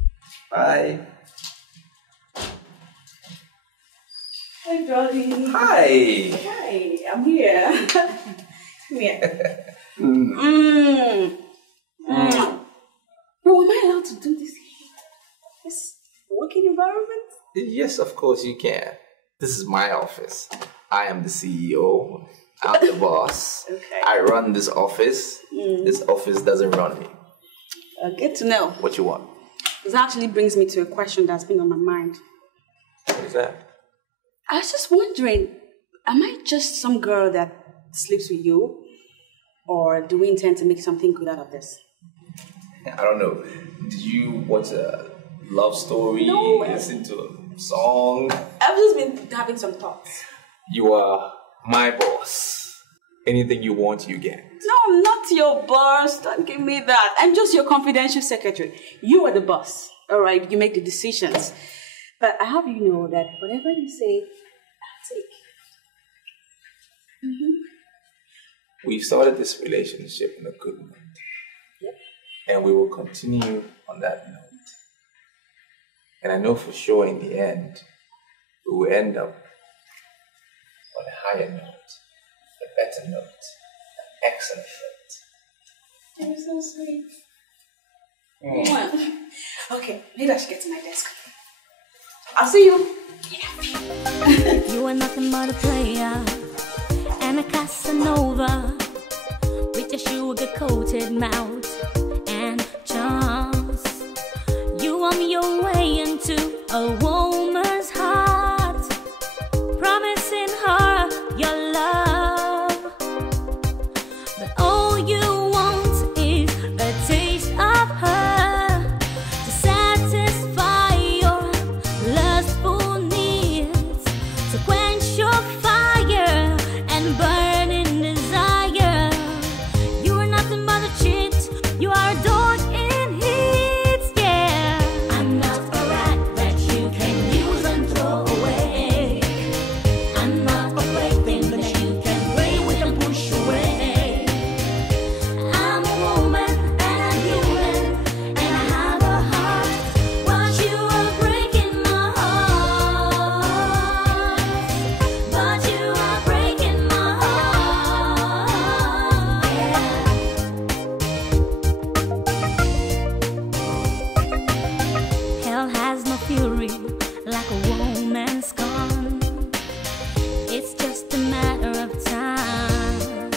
Bye. Hi, darling. Hi. Hi, I'm here. Come here. No, am I allowed to do this here? This working environment? Yes, of course you can. This is my office. I am the CEO. I'm the boss. Okay. I run this office. This office doesn't run me. Good to know. What you want? This actually brings me to a question that's been on my mind. What is that? I was just wondering, am I just some girl that sleeps with you? Or do we intend to make something good out of this? I don't know. Did you watch a love story? No. Listen to a song? I've just been having some thoughts. You are my boss. Anything you want, you get. No, I'm not your boss. Don't give me that. I'm just your confidential secretary. You are the boss. All right, you make the decisions. But I have you know that whatever you say, I'll take. We've started this relationship in a good mood. Yep. And we will continue on that note. And I know for sure in the end, we will end up on a higher note, a better note, an excellent note. You're so sweet. Okay, maybe I should get to my desk. I'll see you. You are nothing but a player and a Casanova with your sugar-coated mouth and charms. You on your way into a woman's heart, promising her your love, but all you want is a taste of her to satisfy your lustful needs, to quench your fire and burning desire. You are nothing but a cheat. You are a dog in heat, yeah. I'm not a rat that you can use and throw away. I'm not a plaything that you can play with and push away. I'm a woman and I'm human and I have a heart, but you are breaking my heart. But you are breaking my heart, yeah. Hell has no fury like a woman's gone. It's just a matter of time,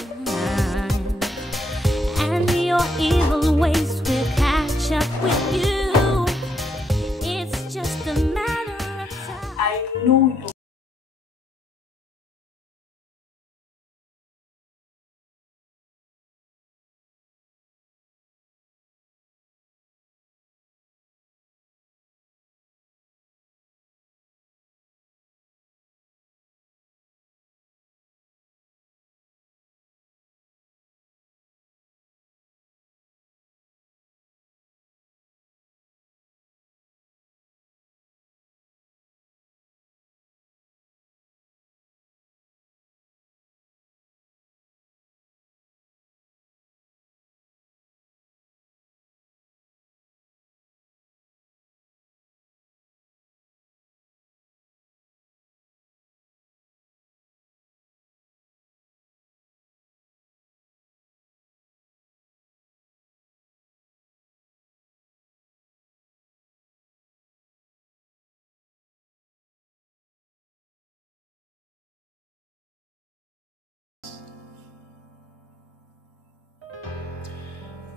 and your evil ways will catch up with you. It's just a matter of time. I know you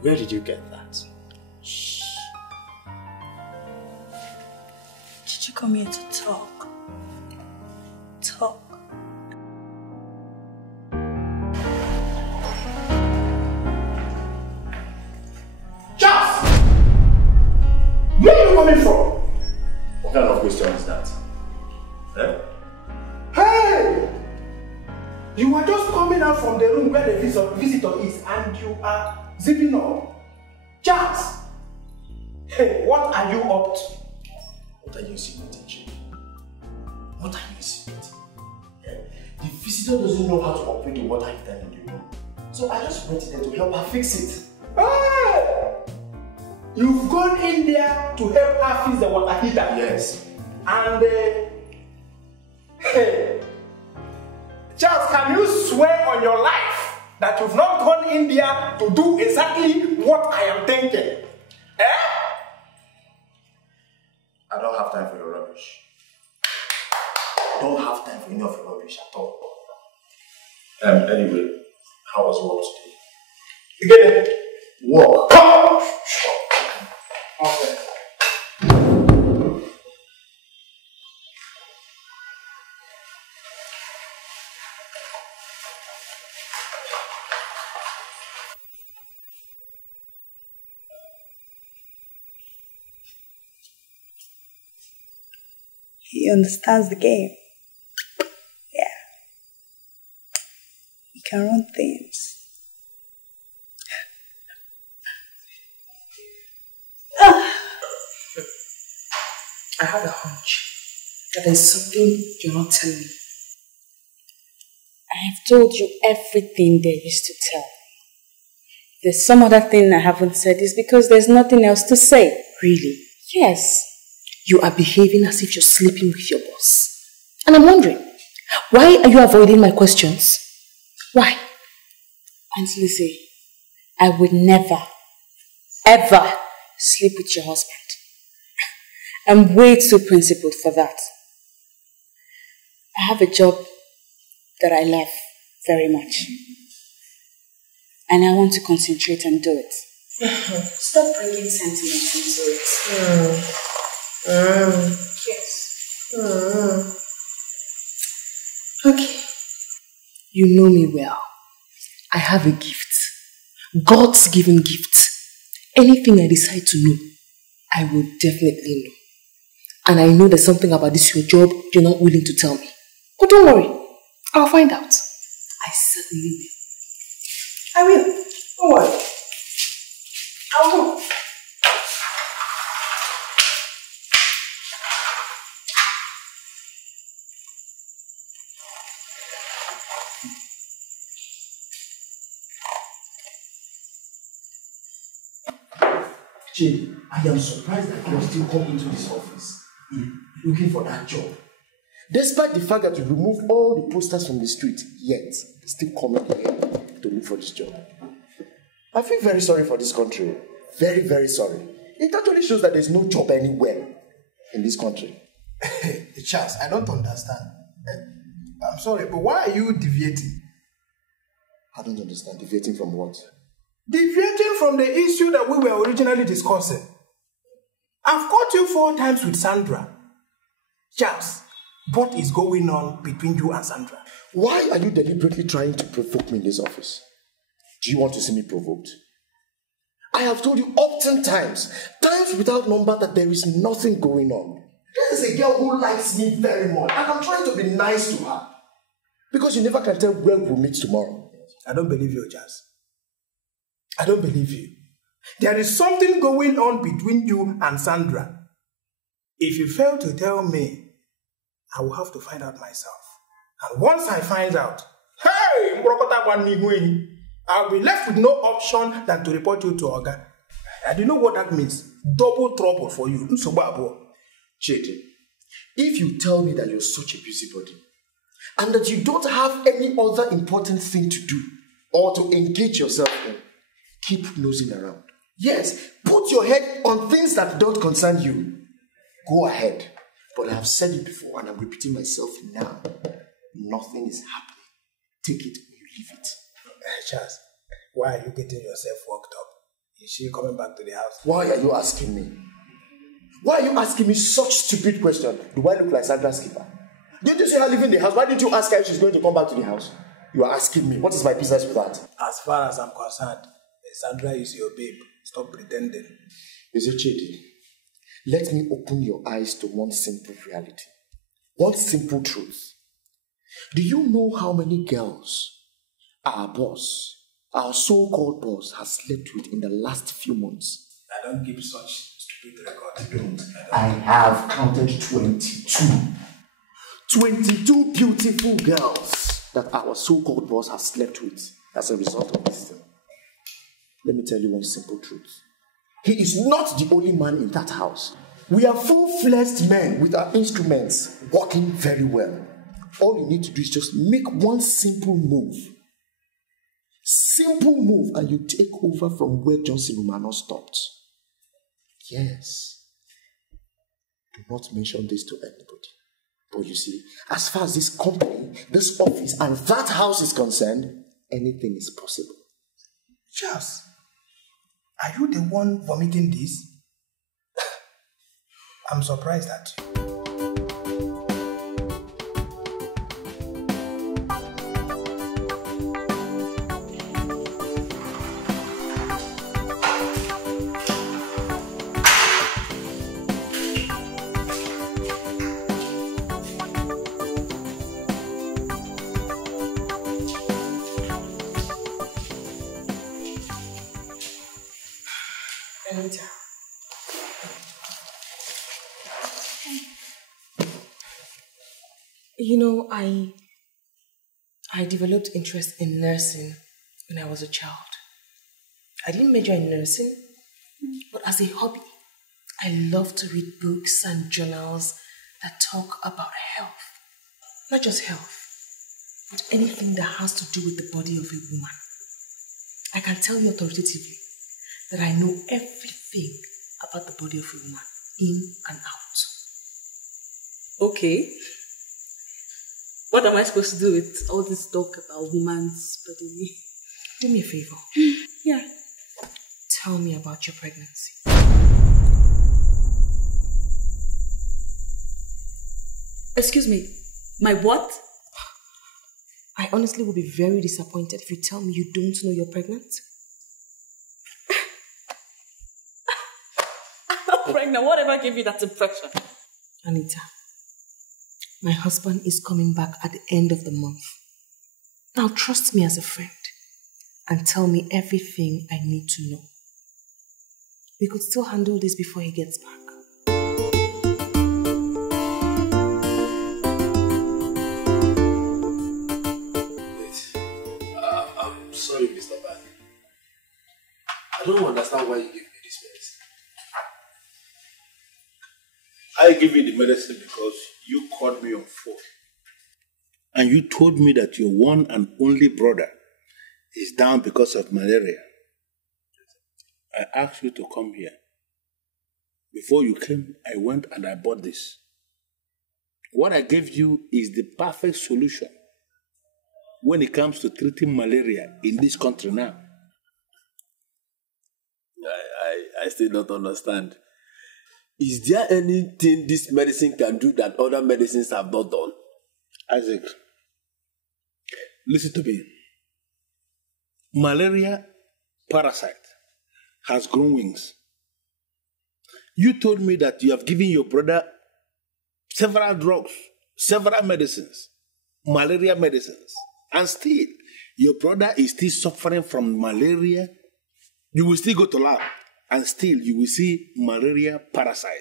Where did you get that? Shh. Did you come here to talk? Talk. Charles! Where are you coming from? What kind of question is that? Eh? Hey! You are just coming out from the room where the visitor is and you are zipping up. Charles! Hey, what are you up to? What are you insinuating, Jimmy? What are you insinuating? The visitor doesn't know how to operate the water heater in the room. So I just went in there to help her fix it. Hey! You've gone in there to help her fix the water heater? Yes. And, hey, Charles, can you swear on your life that you've not gone in there to do exactly what I am thinking? Eh? I don't have time for your rubbish. I don't have time for any of your rubbish at all. Anyway, how was work today? You get it? Work. Come! Okay. He understands the game. Yeah. He can run things. I have a hunch that there's something you're not telling me. I have told you everything there is to tell. If there's some other thing I haven't said, it's because there's nothing else to say. Really? Yes. You are behaving as if you're sleeping with your boss. And I'm wondering, why are you avoiding my questions? Why? Aunt Lizzie, I would never, ever sleep with your husband. I'm way too principled for that. I have a job that I love very much. And I want to concentrate and do it. Stop bringing sentiments into it. Yes. Okay. You know me well. I have a gift. God's given gift. Anything I decide to know, I will definitely know. And I know there's something about this your job you're not willing to tell me. But don't worry. I'll find out. I certainly will. I will. Don't worry. I'll know. Jay, I am surprised that you are still coming into this office looking for that job. Despite the fact that you removed all the posters from the street, yet still coming here to look for this job. I feel very sorry for this country. Very, very sorry. It actually shows that there's no job anywhere in this country. Charles, I don't understand. I'm sorry, but why are you deviating? I don't understand. Deviating from what? Deviating from the issue that we were originally discussing. I've caught you 4 times with Sandra. Charles, what is going on between you and Sandra? Why are you deliberately trying to provoke me in this office? Do you want to see me provoked? I have told you often times without number, that there is nothing going on. There is a girl who likes me very much, and I'm trying to be nice to her. Because you never can tell where we'll meet tomorrow. I don't believe you, Charles. I don't believe you. There is something going on between you and Sandra. If you fail to tell me, I will have to find out myself. And once I find out, hey, I'll be left with no option than to report you to Oga. And you know what that means? Double trouble for you. Chidi, if you tell me that you're such a busybody and that you don't have any other important thing to do or to engage yourself in, keep nosing around. Yes, put your head on things that don't concern you. Go ahead. But I have said it before and I'm repeating myself now. Nothing is happening. Take it or you leave it. Charles, why are you getting yourself worked up? Is she coming back to the house? Why are you asking me? Why are you asking me such stupid question? Do I look like Sandra's keeper? Didn't you see her leaving the house? Why didn't you ask her if she's going to come back to the house? You are asking me. What is my business with that? As far as I'm concerned, Sandra is your babe. Stop pretending. Edochie, let me open your eyes to one simple reality. One simple truth. Do you know how many girls our boss, our so-called boss, has slept with in the last few months? I don't keep such stupid records. I have counted 22. 22 beautiful girls that our so-called boss has slept with as a result of this thing. Let me tell you one simple truth. He is not the only man in that house. We are full-fledged men with our instruments working very well. All you need to do is just make one simple move. Simple move, and you take over from where Johnson Umano stopped. Yes. Do not mention this to anybody. But you see, as far as this company, this office, and that house is concerned, anything is possible. Charles, are you the one vomiting this? I'm surprised at you. You know, I developed interest in nursing when I was a child. I didn't major in nursing, but as a hobby, I love to read books and journals that talk about health. Not just health, but anything that has to do with the body of a woman. I can tell you authoritatively that I know everything about the body of a woman, in and out. Okay. What am I supposed to do with all this talk about woman's body? Do me a favor. Yeah. Tell me about your pregnancy. Excuse me, my what? I honestly will be very disappointed if you tell me you don't know you're pregnant. I'm not pregnant. Whatever gave you that impression? Anita, my husband is coming back at the end of the month. Now trust me as a friend and tell me everything I need to know. We could still handle this before he gets back. I'm sorry, Mr. Bad. I don't understand why you give me this medicine. I give you the medicine because you called me on phone. And you told me that your one and only brother is down because of malaria. I asked you to come here. Before you came, I went and I bought this. What I gave you is the perfect solution when it comes to treating malaria in this country now. I still don't understand. Is there anything this medicine can do that other medicines have not done? Isaac, listen to me. Malaria parasite has grown wings. You told me that you have given your brother several drugs, several medicines, malaria medicines, and still your brother is still suffering from malaria. You will still go to lab and still you will see malaria parasite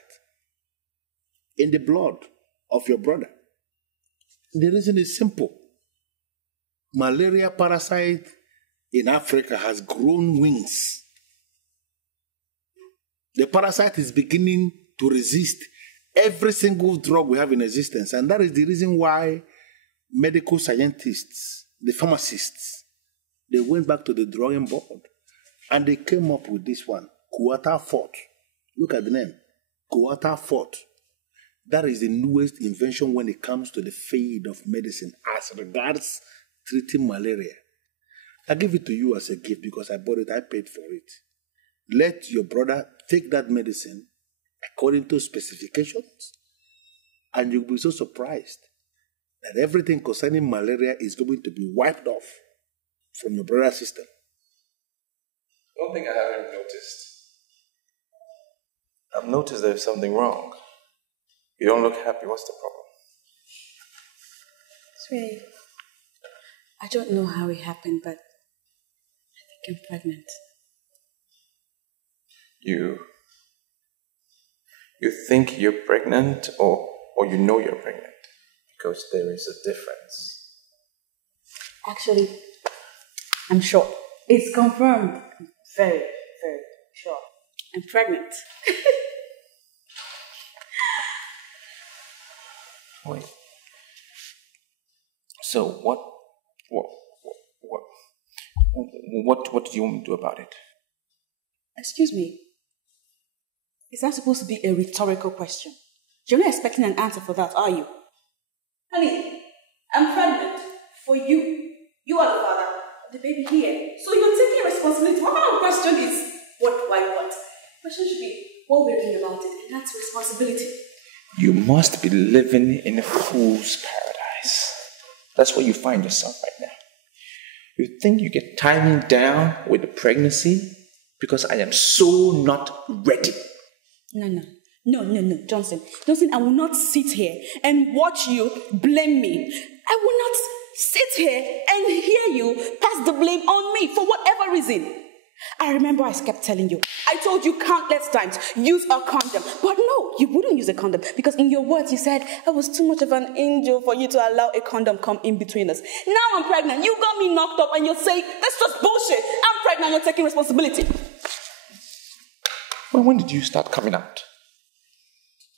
in the blood of your brother. The reason is simple. Malaria parasite in Africa has grown wings. The parasite is beginning to resist every single drug we have in existence. And that is the reason why medical scientists, the pharmacists, they went back to the drawing board and they came up with this one, Coartem Forte. Look at the name, Coartem Forte. That is the newest invention when it comes to the field of medicine as regards treating malaria. I give it to you as a gift because I bought it, I paid for it. let your brother take that medicine according to specifications, and you'll be so surprised that everything concerning malaria is going to be wiped off from your brother's system. One thing I haven't noticed. I've noticed there's something wrong. You don't look happy. What's the problem? Sweetie, I don't know how it happened, but I think I'm pregnant. You think you're pregnant or you know you're pregnant? Because there is a difference. Actually, I'm sure. It's confirmed. I'm very, very sure. I'm pregnant. Wait. So what do you want me to do about it? Excuse me. Is that supposed to be a rhetorical question? You're not expecting an answer for that, are you? Honey, I'm pregnant for you. You are the father of the baby here. So you're taking responsibility. What kind of question is what do I want? The question should be what we're doing about it, and that's responsibility. You must be living in a fool's paradise. That's where you find yourself right now. You think you get timing down with the pregnancy because I am so not ready. No, Johnson, I will not sit here and watch you blame me. I will not sit here and hear you pass the blame on me for whatever reason. I remember I kept telling you, I told you countless times, use a condom. But no, you wouldn't use a condom because in your words you said I was too much of an angel for you to allow a condom come in between us. Now I'm pregnant, you got me knocked up and you're saying, that's just bullshit. I'm pregnant, you're taking responsibility. When did you start coming out?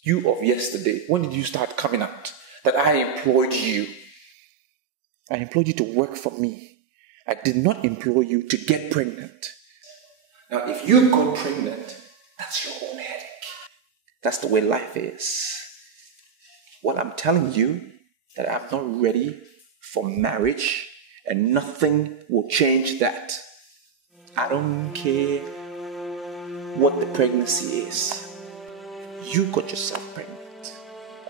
You of yesterday, when did you start coming out? That I employed you. I employed you to work for me. I did not employ you to get pregnant. Now, if you got pregnant, that's your own headache. That's the way life is. What I'm telling you, that I'm not ready for marriage, and nothing will change that. I don't care what the pregnancy is. You got yourself pregnant.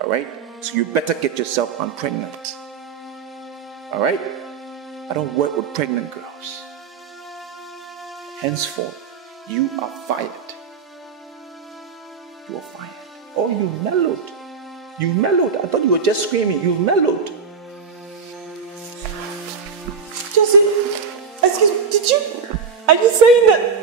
Alright? So you better get yourself unpregnant. Alright? I don't work with pregnant girls. Henceforth, you are fired. You are fired. Oh, you mellowed. You mellowed. I thought you were just screaming. You mellowed. Joseph, excuse me, are you saying that?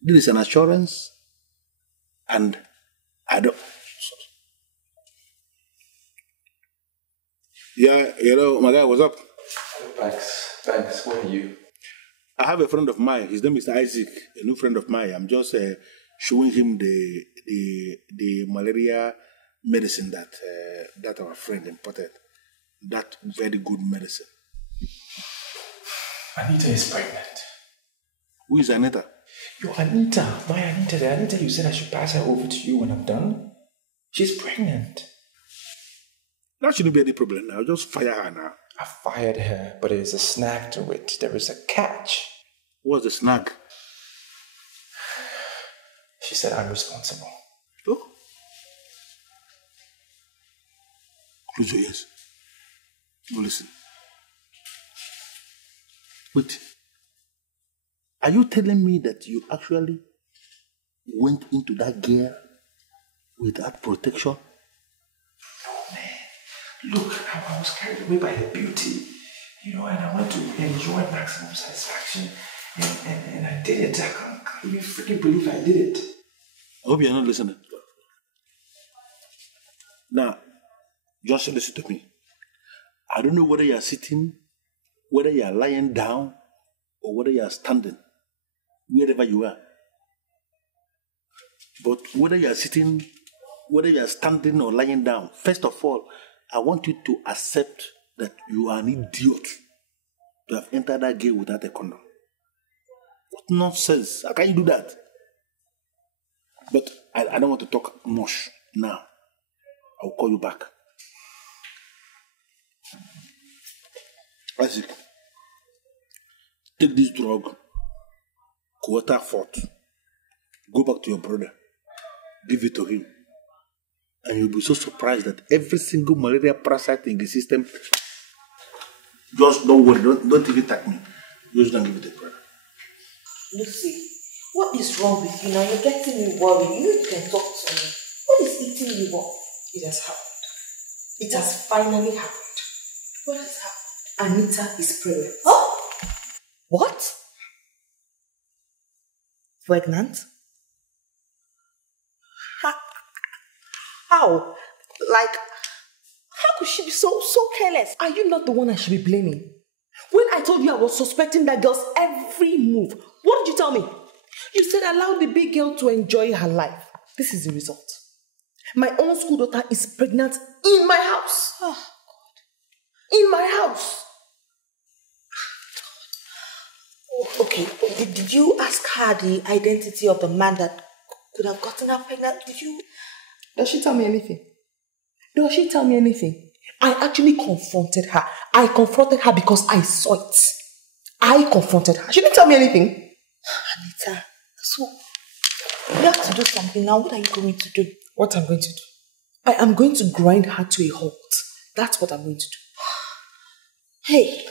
This is an assurance, and I don't. Yeah, my guy, what's up? Thanks. Where are you? I have a friend of mine. His name is Isaac, a new friend of mine. I'm just showing him the malaria medicine that our friend imported. That very good medicine. Anita is pregnant. Who is Anita? Yo, Anita. My Anita. The Anita you said I should pass her over to you when I'm done. She's pregnant. That shouldn't be any problem now. Just fire her now. I fired her, but there is a snag to it. There is a catch. What's the snag? She said I'm responsible. Oh? Close your ears. Go listen. Wait. Are you telling me that you actually went into that gear without protection? No, man. Look, I was carried away by her beauty, and I want to enjoy maximum satisfaction, and I did it. I can't even freaking believe I did it. I hope you're not listening. Now, just listen to me. I don't know whether you're sitting, whether you're lying down, or whether you're standing, wherever you are. But whether you're sitting, whether you're standing or lying down, first of all, I want you to accept that you are an idiot to have entered that gate without a condom. What nonsense. How can you do that? But I don't want to talk much now. I'll call you back. Isaac, take this drug, quarter fort, go back to your brother, give it to him, and you'll be so surprised that every single malaria parasite in the system, just don't worry, don't even attack me. Just don't give it to your brother. Lucy, what is wrong with you now? You're getting me worried. You know you can talk to me. What is eating you up? It has happened. It has finally happened. What has happened? Anita is pregnant. Oh! What? Pregnant? How? Like, how could she be so careless? Are you not the one I should be blaming? When I told you I was suspecting that girl's every move, what did you tell me? You said allow the big girl to enjoy her life. This is the result. My own school daughter is pregnant in my house. Oh, God. In my house. Oh, okay, did you ask her the identity of the man that could have gotten her pregnant? Did you? Does she tell me anything? Does she tell me anything? I actually confronted her. I confronted her because I saw it. I confronted her. She didn't tell me anything. Anita, so you have to do something now. What are you going to do? What I'm going to do? I am going to grind her to a halt. That's what I'm going to do. Hey.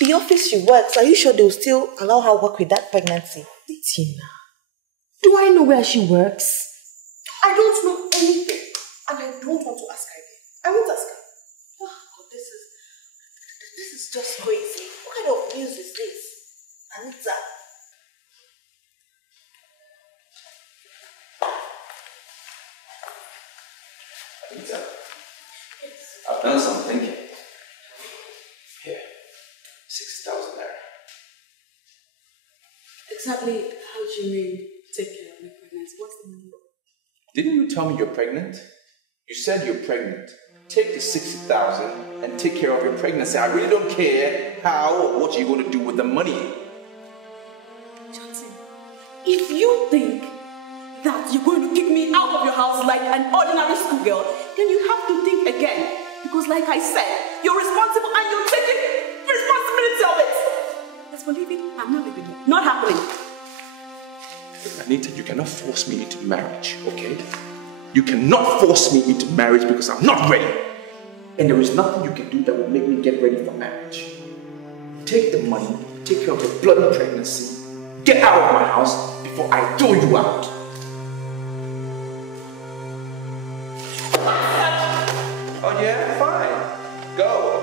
The office she works, are you sure they'll still allow her work with that pregnancy? Tina, do I know where she works? I don't know anything. And I don't want to ask her again. I won't ask her. Oh, God, this is just crazy. What kind of news is this? Anita. Anita, I've done some thinking. Here, 6,000 naira. Exactly how do you mean take care of my pregnancy? What's the number? Didn't you tell me you're pregnant? You said you're pregnant. Take the 60,000 and take care of your pregnancy. I really don't care how or what you're going to do with the money. Johnson, if you think that you're going to kick me out of your house like an ordinary schoolgirl, then you have to think again. Because like I said, you're responsible and you're taking responsibility of it. As for leaving, I'm not leaving it. Not happening. Anita, you cannot force me into marriage, okay? You cannot force me into marriage because I'm not ready. And there is nothing you can do that will make me get ready for marriage. Take the money, take care of your bloody pregnancy, get out of my house before I throw you out. Oh yeah? Fine. Go.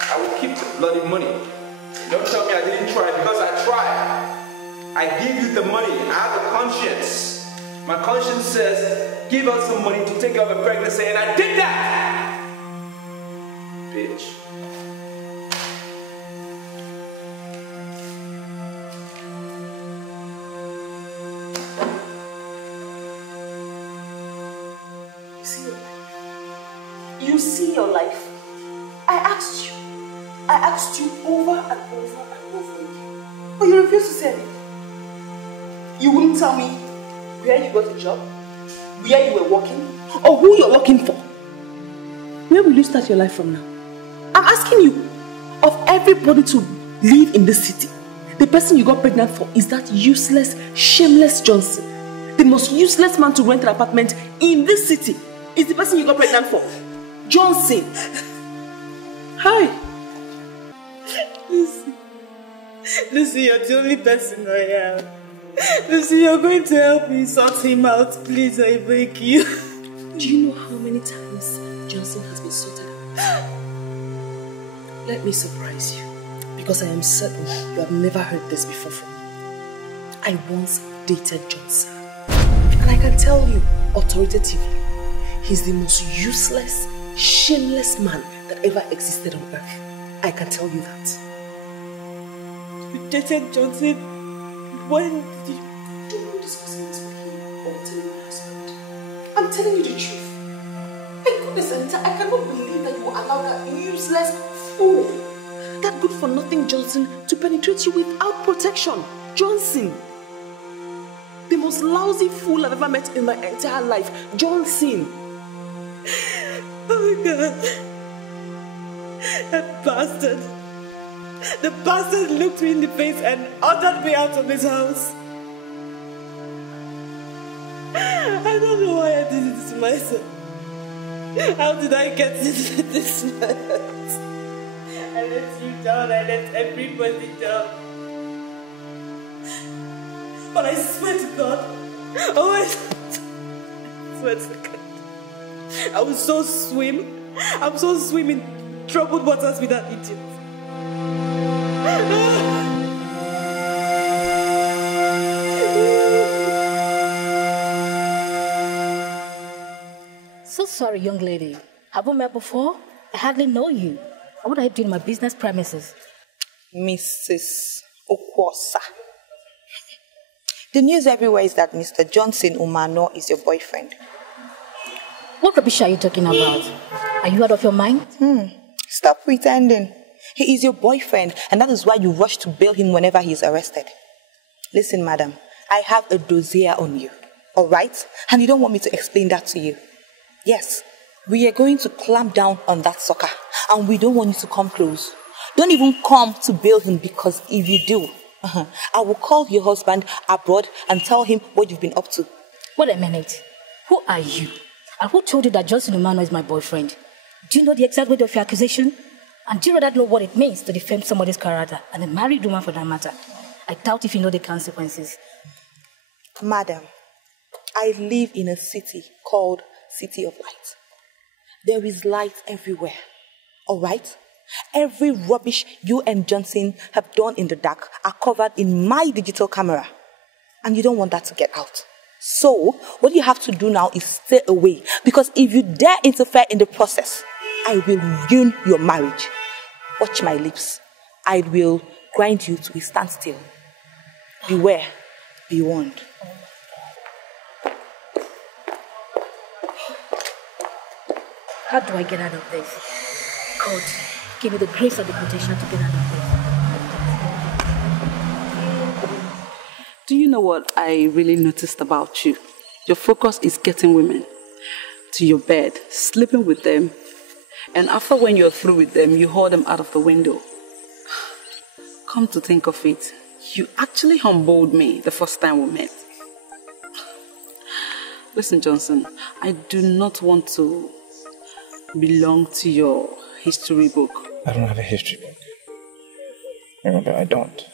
I will keep the bloody money. Don't tell me I didn't try because I tried. I give you the money. I have a conscience. My conscience says, give us some money to take care of a pregnancy, and I did that! Bitch. You see your life. I asked you over and over and over again. But you refuse to say it. You wouldn't tell me where you got a job, where you were working, or who you're working for. Where will you start your life from now? I'm asking you, of everybody to live in this city, the person you got pregnant for is that useless, shameless Johnson. The most useless man to rent an apartment in this city is the person you got pregnant for. Johnson. Hi. Lucy, you're the only person I have. Lucy, you're going to help me sort him out, please, I beg you. Do you know how many times Johnson has been sorted out? Let me surprise you, because I am certain you have never heard this before from me. I once dated Johnson, and I can tell you authoritatively, he's the most useless, shameless man that ever existed on earth. I can tell you that. You dated Johnson? When did you... Don't go discussing this with him or telling my husband. I'm telling you the truth. My goodness, Anita, I cannot believe that you will allow that useless fool, that good-for-nothing Johnson, to penetrate you without protection. Johnson. The most lousy fool I've ever met in my entire life. Johnson. Oh my God. That bastard. The bastard looked me in the face and ordered me out of his house. I don't know why I did it to myself. How did I get into this mess? I let you down, I let everybody down. But I swear to God, I swear to God, I'm so swim in troubled waters with that idiot. So sorry, young lady. Have we met before? I hardly know you. What are you doing in my business premises? Mrs. Okwosa. The news everywhere is that Mr. Johnson Umano is your boyfriend. What rubbish are you talking about? Are you out of your mind? Stop pretending. He is your boyfriend, and that is why you rush to bail him whenever he is arrested. Listen, madam, I have a dossier on you, all right? And you don't want me to explain that to you. Yes, we are going to clamp down on that sucker, and we don't want you to come close. Don't even come to bail him, because if you do, I will call your husband abroad and tell him what you've been up to. Wait a minute. Who are you? And who told you that Johnson Umano is my boyfriend? Do you know the exact weight of your accusation? And do you rather know what it means to defame somebody's character, and a married woman for that matter? I doubt if you know the consequences. Madam, I live in a city called City of Light. There is light everywhere, all right? Every rubbish you and Johnson have done in the dark are covered in my digital camera. And you don't want that to get out. So, what you have to do now is stay away. Because if you dare interfere in the process, I will ruin your marriage. Watch my lips. I will grind you to a standstill. Beware. Be warned. How do I get out of this? God, give me the grace and the protection to get out of this. Do you know what I really noticed about you? Your focus is getting women to your bed, sleeping with them, and after when you're through with them, you haul them out of the window. Come to think of it, you actually humbled me the first time we met. Listen, Johnson, I do not want to belong to your history book. I don't have a history book. Remember, I don't.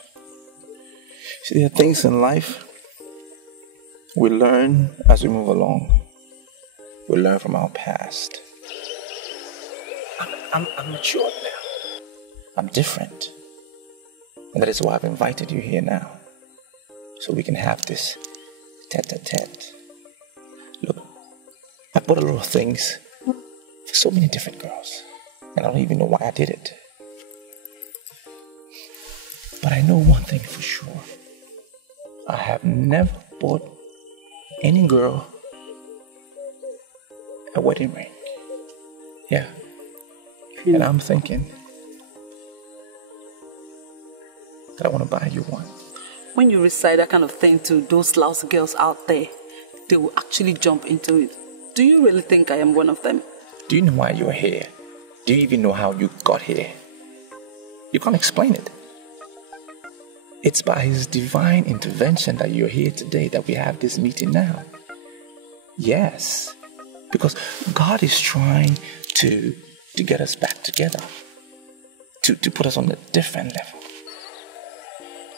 See, there are things in life we learn as we move along. We learn from our past. I'm mature now. I'm different. And that is why I've invited you here now. So we can have this tete-a-tete. Look, I bought a lot of things for so many different girls. And I don't even know why I did it. But I know one thing for sure. I have never bought any girl a wedding ring. Yeah. And I'm thinking that I want to buy you one. When you recite that kind of thing to those lousy girls out there, they will actually jump into it. Do you really think I am one of them? Do you know why you're here? Do you even know how you got here? You can't explain it. It's by His divine intervention that you're here today, that we have this meeting now. Yes, because God is trying to get us back together, to put us on a different level.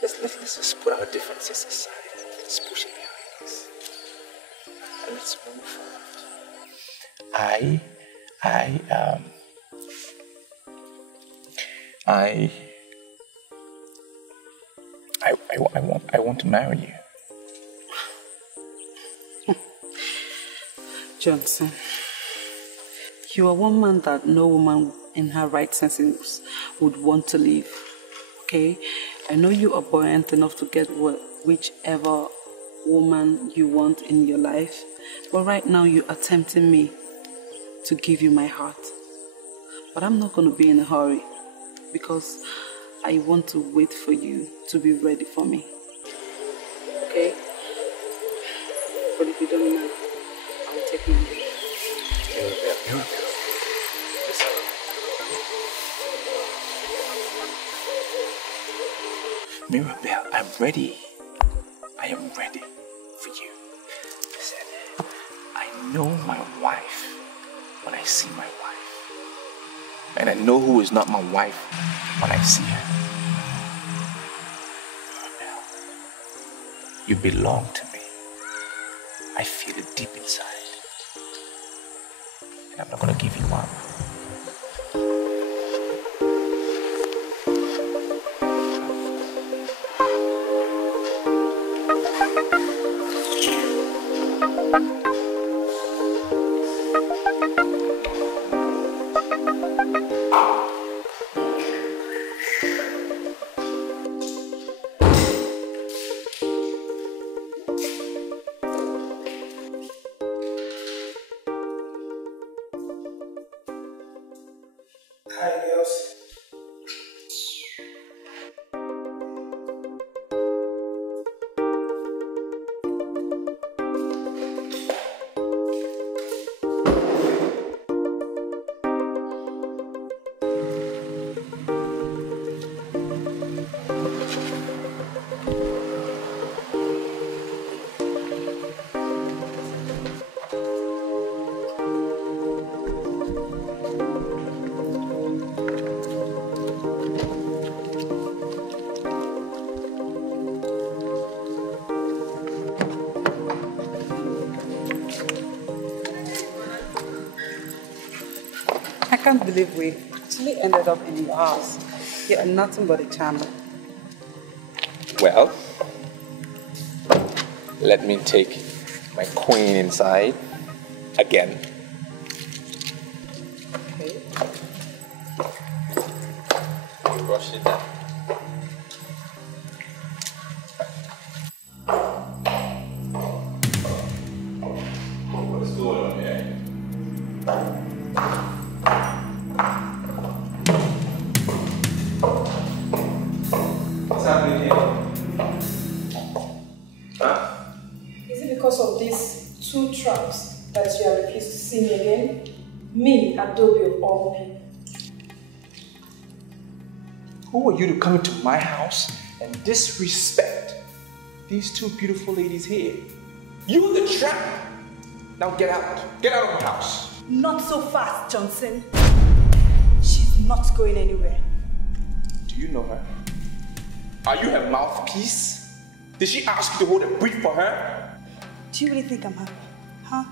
Let's just put our differences aside. Let's push it behind us. And let's move forward. I want to marry you. Johnson, you are one man that no woman in her right senses would want to leave. Okay? I know you are buoyant enough to get whichever woman you want in your life, but right now you are tempting me to give you my heart. But I'm not going to be in a hurry, because I want to wait for you to be ready for me. Okay? But if you don't mind, I'll take my leave. Mirabelle, I'm ready. I am ready for you. Listen, I know my wife when I see my wife. And I know who is not my wife when I see her. Mirabelle, you belong to me. I feel it deep inside. And I'm not gonna give you up. I can't believe we actually ended up in your house. You are nothing but a charmer. Well, let me take my queen inside again. Okay. Brush it down. What's going on here? What's happening here? Huh? Is it because of these two traps that you have refused to see me again? Me, Adobe of all people. Who are you to come into my house and disrespect these two beautiful ladies here? You're the trap! Now get out. Get out of my house. Not so fast, Johnson. She's not going anywhere. Do you know her? Are you her mouthpiece? Did she ask you to hold a brief for her? Do you really think I'm happy? Huh?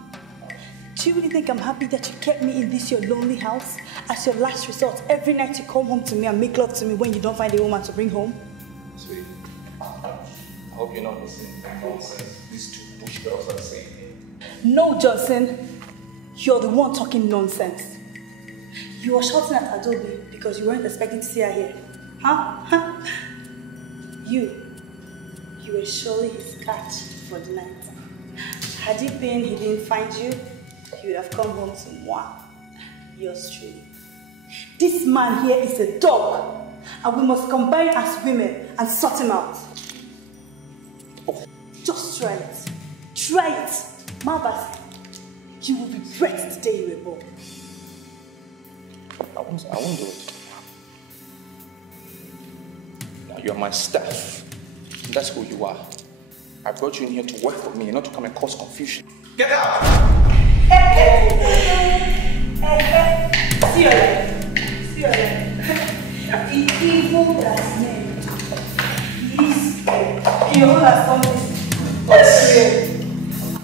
Do you really think I'm happy that you kept me in this your lonely house as your last resort? Every night you come home to me and make love to me when you don't find a woman to bring home? Sweet, I hope you're not listening to nonsense these two bush girls are saying. No, Johnson. You're the one talking nonsense. You were shouting at Adobe because you weren't expecting to see her here. Huh? You were surely his catch for the night. Had it been he didn't find you, he would have come home to moi. Yours truly. This man here is a dog, and we must combine as women and sort him out. Just try it. Try it. Mabas, you will regret the day you were born. I won't do it. Now you're my staff. And that's who you are. I brought you in here to work for me, not to come and cause confusion. Get out! See you The evil that's named is your husband.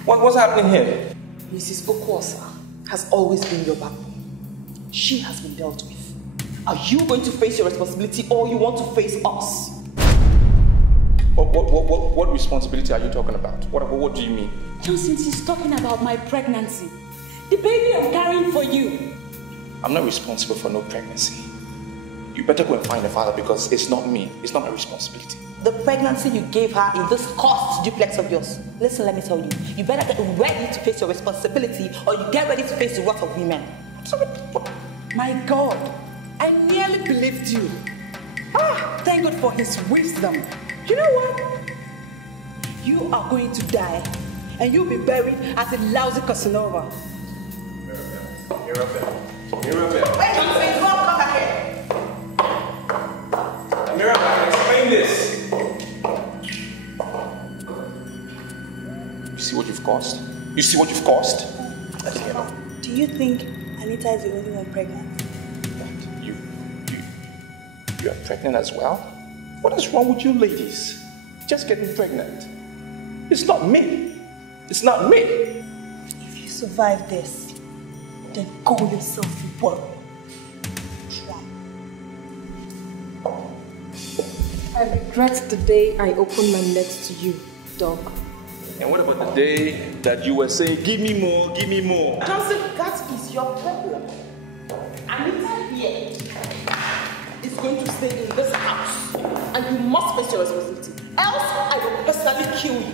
What's happening here? Mrs. Okwosa has always been your backbone. She has been dealt with. Are you going to face your responsibility or you want to face us? What responsibility are you talking about? What do you mean? Johnson, she's talking about my pregnancy. The baby I'm carrying for you. I'm not responsible for no pregnancy. You better go and find the father because it's not me. It's not my responsibility. The pregnancy you gave her in this cursed duplex of yours. Listen, let me tell you. You better get ready to face your responsibility or you get ready to face the wrath of women. My God, I nearly believed you. Thank God for his wisdom. You know what? You are going to die and you'll be buried as a lousy Casanova. Mirabelle. Wait, Johnson, come back here. Mirabelle, explain this. caused? You see what you've caused? Do you think Anita is the only one pregnant? You are pregnant as well? What is wrong with you ladies? Just getting pregnant. It's not me. It's not me. If you survive this, then call yourself a boy. Try. I regret the day I opened my legs to you, dog. And what about the day that you were saying, give me more, give me more? Johnson, that is your problem. Anita here is going to stay in this house. And you must face your responsibility. Else, I will personally kill you.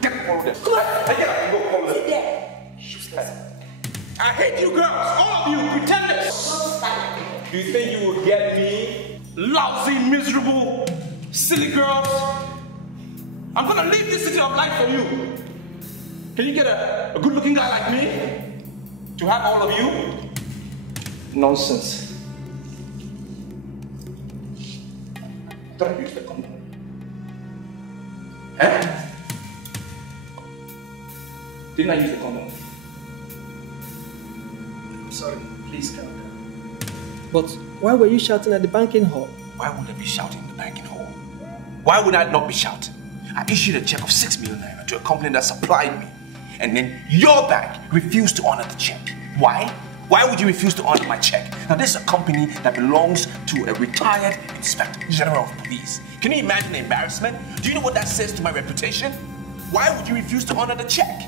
Get all of them. Come on. I get up and go call them. Sit there. Useless. I hate you girls, all of you pretenders. Do you think you will get me? Lousy, miserable, silly girls. I'm gonna leave this city of life for you. Can you get a good-looking guy like me to have all of you? Nonsense. Don't use the condom. Eh? Didn't I use the condom? I'm sorry, please calm down. But why were you shouting at the banking hall? Why would I be shouting in the banking hall? Why would I not be shouting? I issued a check of 6 million naira to a company that supplied me. And then your bank refused to honor the check. Why? Why would you refuse to honor my check? Now, this is a company that belongs to a retired Inspector General of Police. Can you imagine the embarrassment? Do you know what that says to my reputation? Why would you refuse to honor the check?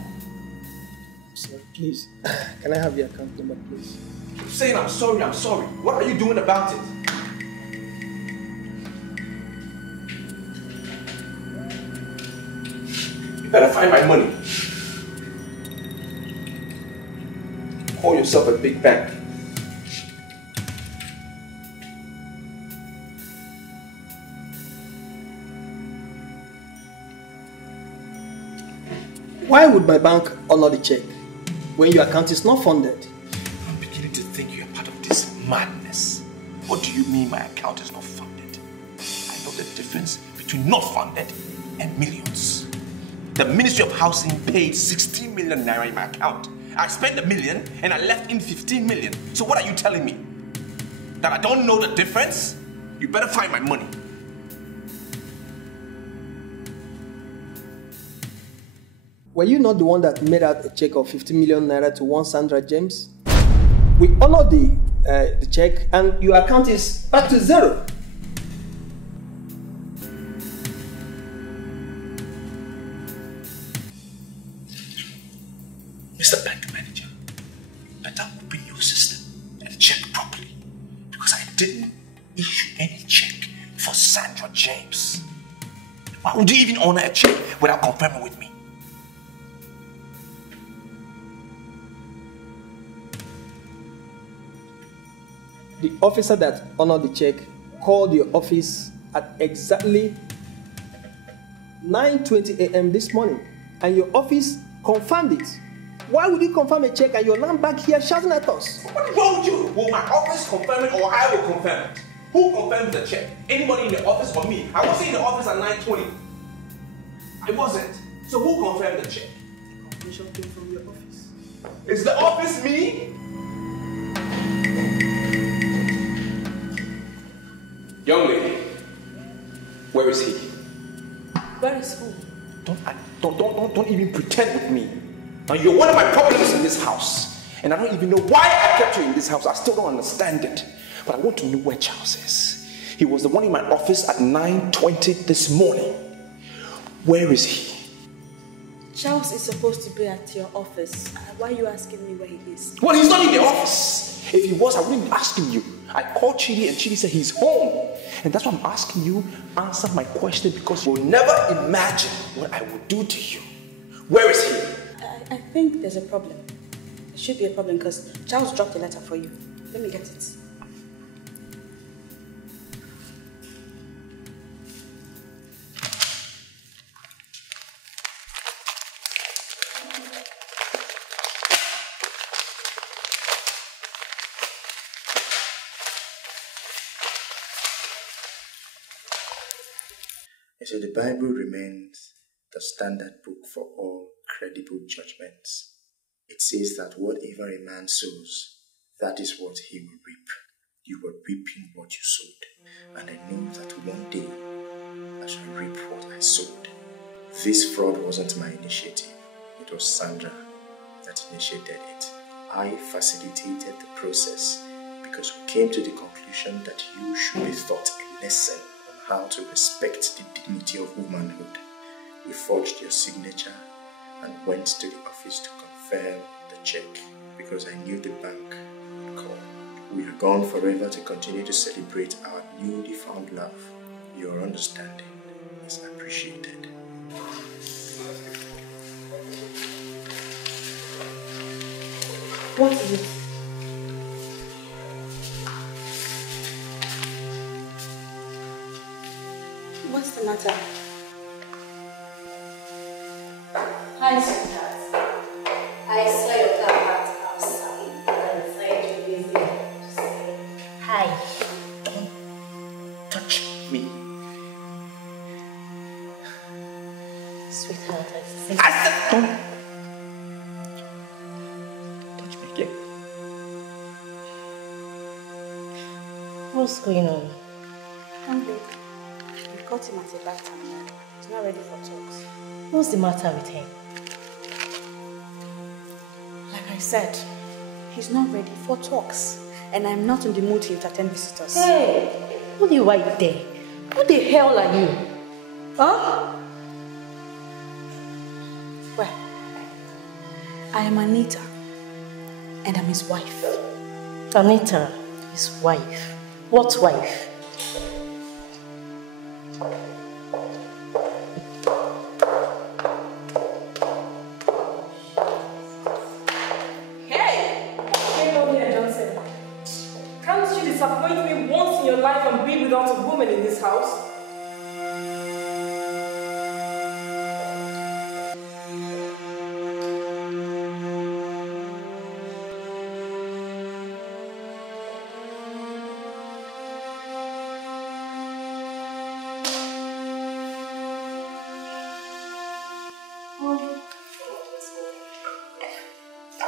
Sorry, please. Can I have your account number, please? I'm saying I'm sorry, I'm sorry. What are you doing about it? You better find my money. Call yourself a big bank. Why would my bank honor the check when your account is not funded? I'm beginning to think you're part of this madness. What do you mean my account is not funded? I know the difference between not funded and millions. The Ministry of Housing paid 16 million naira in my account. I spent $1 million and I left in 15 million. So what are you telling me? That I don't know the difference? You better find my money. Were you not the one that made out a check of 50 million naira to one Sandra James? We honored the check and your account is back to zero. Mr. Bank Manager, better open your system and check properly because I didn't issue any check for Sandra James. Why would you even honor a check without confirming with me? The officer that honored the check called your office at exactly 9:20 a.m. this morning and your office confirmed it. Why would you confirm a check and you're now back here shouting at us? What is wrong with you? Will my office confirm it or I will confirm it? Who confirmed the check? Anybody in the office or me? I wasn't in the office at 9:20. I wasn't. So who confirmed the check? The confirmation came from your office. Is the office me? Young lady, where is he? Where is who? Don't even pretend with me. Now you're one of my problems in this house. And I don't even know why I kept you in this house. I still don't understand it. But I want to know where Charles is. He was the one in my office at 9:20 this morning. Where is he? Charles is supposed to be at your office. Why are you asking me where he is? Well, he's not in the office. If he was, I wouldn't be asking you. I called Chidi and Chidi said he's home. And that's why I'm asking you, answer my question because you'll never imagine what I will do to you. Where is he? I think there's a problem. There should be a problem because Charles dropped a letter for you. Let me get it. So the Bible remains the standard book for all credible judgments. It says that whatever a man sows, that is what he will reap. You were reaping what you sowed, and I know that one day I shall reap what I sowed. This fraud wasn't my initiative. It was Sandra that initiated it. I facilitated the process because we came to the conclusion that you should be taught a lesson on how to respect the dignity of womanhood. We forged your signature and went to the office to confirm the check because I knew the bank would call. We are gone forever to continue to celebrate our newly found love. Your understanding is appreciated. What is it? What's the matter? Hi, sweetheart. I saw your car parked outside and I decided to visit to say hi. Don't touch me. Sweetheart, I said don't touch me again. What's going on? Come babe. We caught him at a bad time now. He's not ready for talks. What's the matter with him? Like I said, he's not ready for talks. And I'm not in the mood to entertain visitors. Hey, what are you right there? Who the hell are you? Huh? Well, I am Anita. And I'm his wife. Anita, his wife. What wife? Without a woman in this house.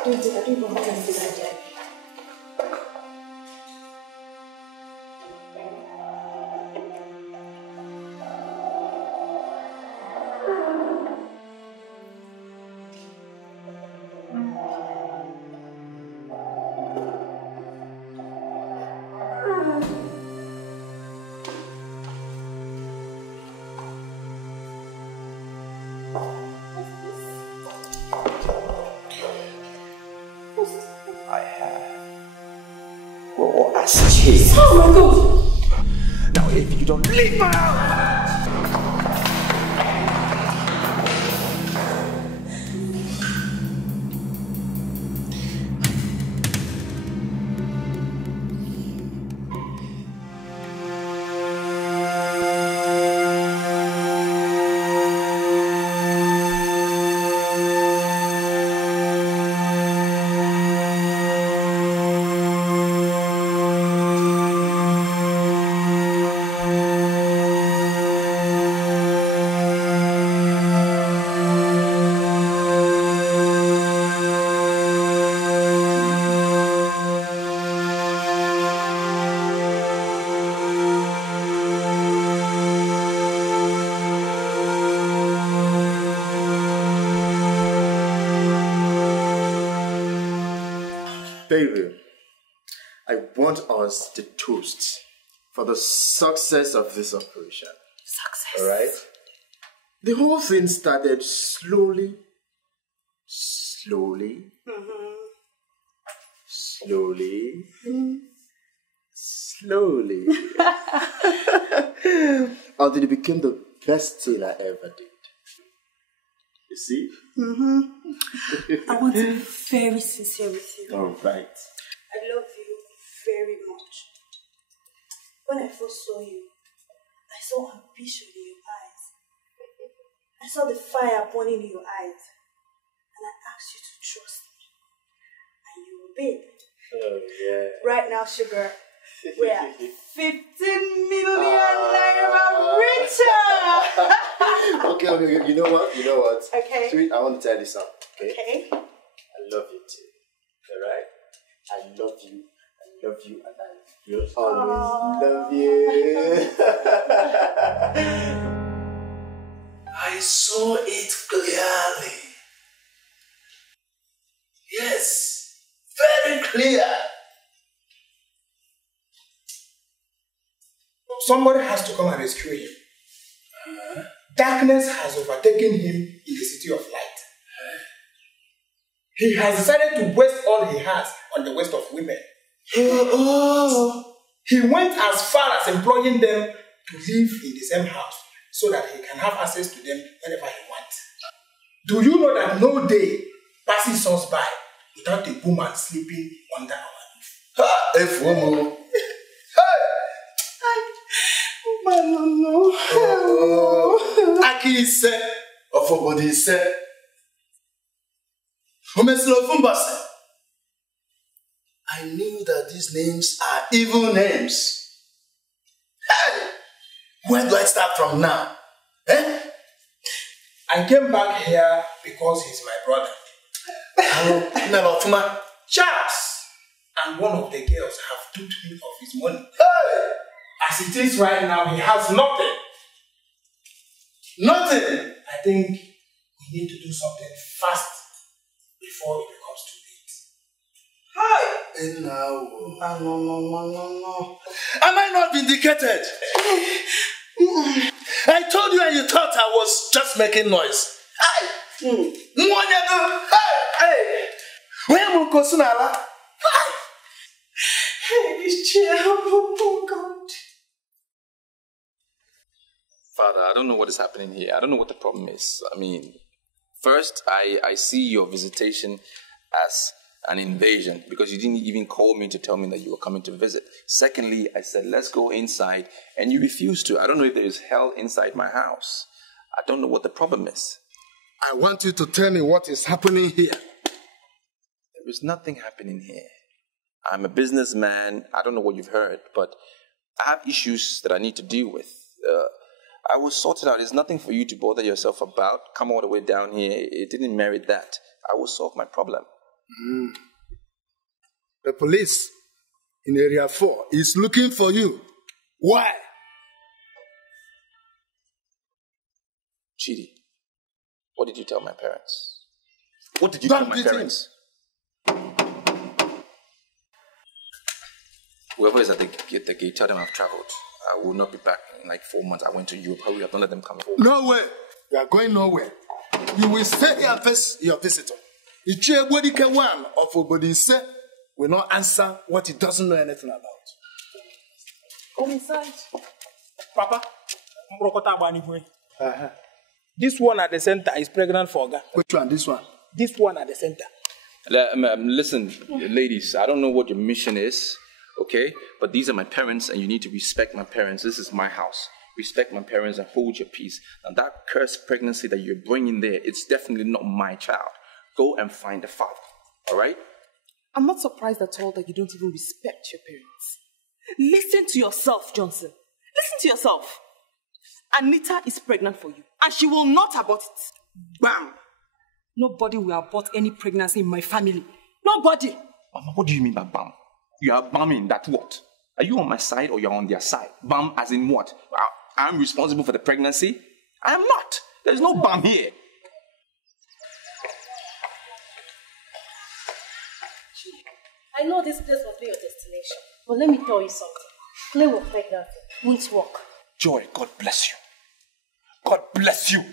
I don't want to see that. Oh my God! Now if you don't leave my house! Baby, I want us to toast for the success of this operation. Success. Alright? The whole thing started slowly, until it became the best thing I ever did. You see? I want to be very sincere with you. All right. I love you very much. When I first saw you, I saw ambition in your eyes. I saw the fire burning in your eyes. And I asked you to trust me. And you obeyed. Oh, yeah. Right now, sugar, we are 15 million naira richer. Okay. You know what? Okay. Sweet, I want to tell you something. Okay. I love you too. Alright? I love you, and I will always love you. I saw it clearly. Yes, very clear. Somebody has to come and rescue him. Darkness has overtaken him in the city of light. He has decided to waste all he has on the waste of women. He went as far as employing them to live in the same house so that he can have access to them whenever he wants. Do you know that no day passes us by without a woman sleeping under our roof? Aki said, Ofobodi said, I knew that these names are evil names. Hey! Where do I start from now? Eh? I came back here because he's my brother. Charles and one of the girls have duped him of his money. Hey! As it is right now, he has nothing. Nothing? I think we need to do something fast before it becomes too late. Hi! No. Am I not vindicated? I told you and you thought I was just making noise. Hey! Where am I going? Oh God. Father, I don't know what is happening here. I don't know what the problem is. I mean, first, I see your visitation as an invasion because you didn't even call me to tell me that you were coming to visit. Secondly, I said, let's go inside, and you refused to. I don't know if there is hell inside my house. I don't know what the problem is. I want you to tell me what is happening here. There is nothing happening here. I'm a businessman. I don't know what you've heard, but I have issues that I need to deal with. I will sort it out. There's nothing for you to bother yourself about. Come all the way down here. It didn't merit that. I will solve my problem. The police in Area 4 is looking for you. Why? Chidi, what did you tell my parents? What did you tell my parents? Whoever is at the gate, tell them I've traveled. I will not be back in like 4 months. I went to Europe. Hurry up, don't let them come home. Nowhere. You are going nowhere. You will stay here and face your visitor. Ichie one of Obodi will not answer what he doesn't know anything about. Come inside. Papa, this one at the center is pregnant for Oga. Which one? This one? This one at the center. Listen, ladies, I don't know what your mission is, okay? But these are my parents, and you need to respect my parents. This is my house. Respect my parents and hold your peace. Now, that cursed pregnancy that you're bringing there, it's definitely not my child. Go and find the father, all right? I'm not surprised at all that you don't even respect your parents. Listen to yourself, Johnson. Listen to yourself. Anita is pregnant for you, and she will not abort it. Bam! Nobody will abort any pregnancy in my family. Nobody! Mama, what do you mean by bam? You are bamming that what? Are you on my side or you're on their side? Bam as in what? I'm responsible for the pregnancy? I am not. There's no bam here. I know this place must be your destination, but let me tell you something. Play with pregnancy won't work. Joy, God bless you. God bless you.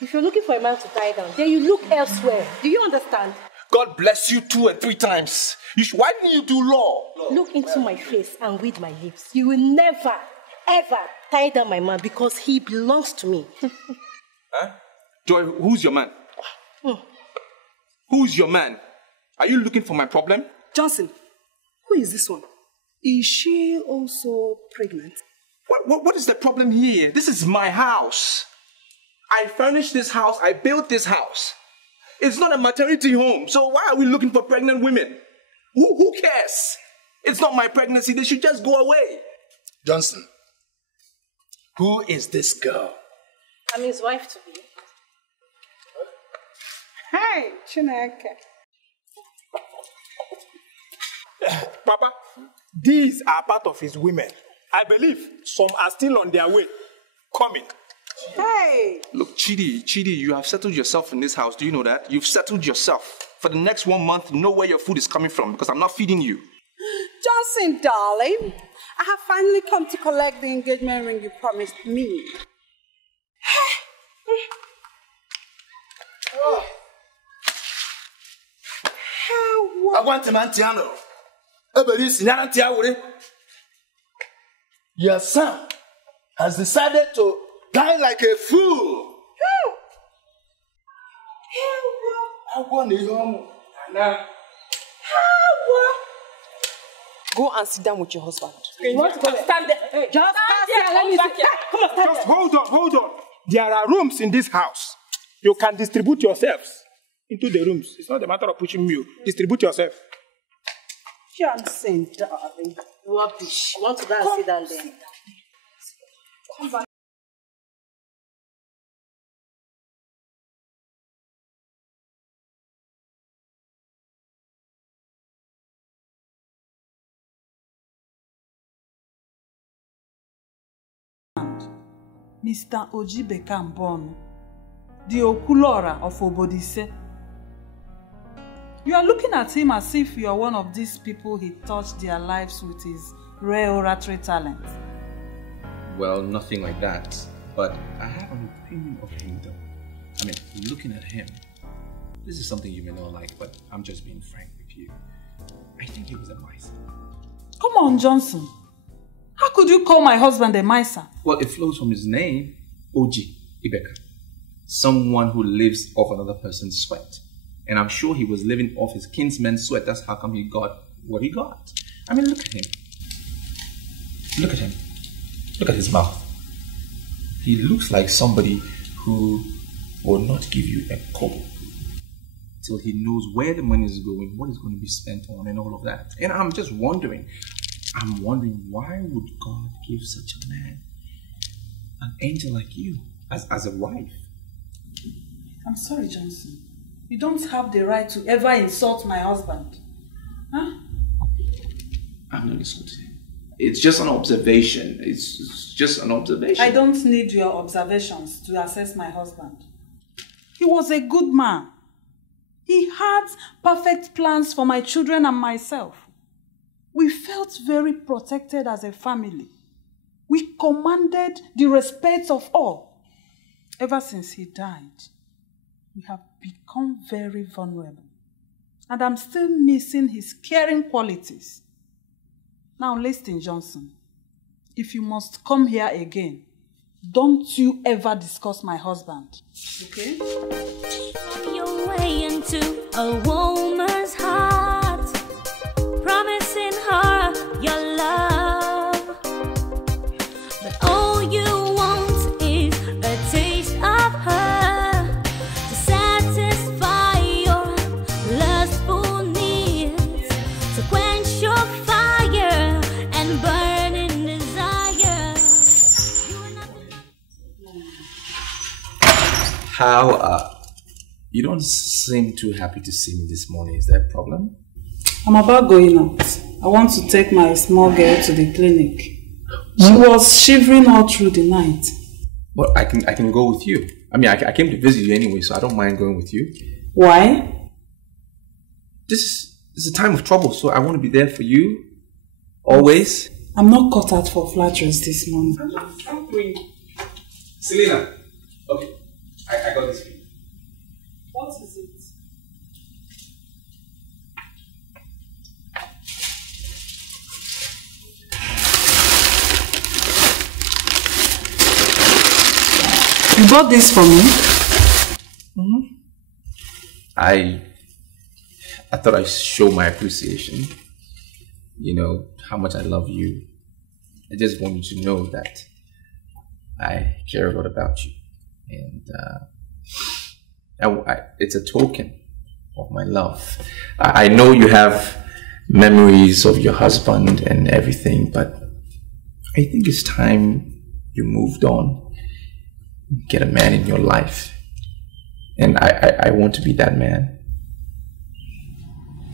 If you're looking for a man to tie down, then you look elsewhere. Do you understand? God bless you 2 and 3 times. Why didn't you do law? Look into my face and read my lips. You will never, ever tie down my man because he belongs to me. Huh? Joy, who's your man? Who's your man? Are you looking for my problem? Johnson, who is this one? Is she also pregnant? What is the problem here? This is my house. I furnished this house. I built this house. It's not a maternity home. So why are we looking for pregnant women? Who cares? It's not my pregnancy. They should just go away. Johnson, who is this girl? I'm his wife to be. Hey, Chineke. Papa, these are part of his women. I believe some are still on their way, coming. Hey! Look, Chidi, you have settled yourself in this house. Do you know that? You've settled yourself. For the next 1 month, know where your food is coming from because I'm not feeding you. Johnson, darling, I have finally come to collect the engagement ring you promised me. I want a man to your son has decided to die like a fool. Go and sit down with your husband. You want to go stand there? Hey, just stand here. Let me see. Come on, stand Just hold on. There are rooms in this house. You can distribute yourselves into the rooms. It's not a matter of pushing you. Distribute yourself. Johnson, darling. Rubbish. You want to go and sit down there? Come back. Mr. Ojibeka Mbonu, the Okulora of Obodise. You are looking at him as if you are one of these people he touched their lives with his rare oratory talent. Well, nothing like that. But I have an opinion of him though. I mean, looking at him, this is something you may not like, but I'm just being frank with you. I think he was a miser. Come on, Johnson. How could you call my husband a miser? Well, it flows from his name, Oji Ibeka. Someone who lives off another person's sweat. And I'm sure he was living off his kinsman's sweat. That's how come he got what he got. I mean, look at him. Look at him. Look at his mouth. He looks like somebody who will not give you a kobo till he knows where the money is going, what is going to be spent on, and all of that. And I'm just wondering, why would God give such a man, an angel like you, as a wife? I'm sorry, Johnson. You don't have the right to ever insult my husband. Huh? I'm not insulting him. It's just an observation. It's just an observation. I don't need your observations to assess my husband. He was a good man. He had perfect plans for my children and myself. We felt very protected as a family. We commanded the respect of all. Ever since he died, we have become very vulnerable. And I'm still missing his caring qualities. Now listen, Johnson. If you must come here again, don't you ever discuss my husband. Okay? On your way into a woman's heart, promising her your love, but all you want is a taste of her to satisfy your lustful needs, to quench your fire and burning desire. How, you don't seem too happy to see me this morning. Is there a problem? I'm about going out. I want to take my small girl to the clinic. She was shivering all through the night. Well, I can go with you. I mean, I came to visit you anyway, so I don't mind going with you. Why? This is a time of trouble, so I want to be there for you. Always. I'm not cut out for flatteries this morning. I'm free. Selena. Okay. I got this for you. What is it? You bought this for me? Mm-hmm. I thought I'd show my appreciation. You know, how much I love you. I just want you to know that I care a lot about you. And it's a token of my love. I know you have memories of your husband and everything, but I think it's time you moved on. Get a man in your life And I want to be that man.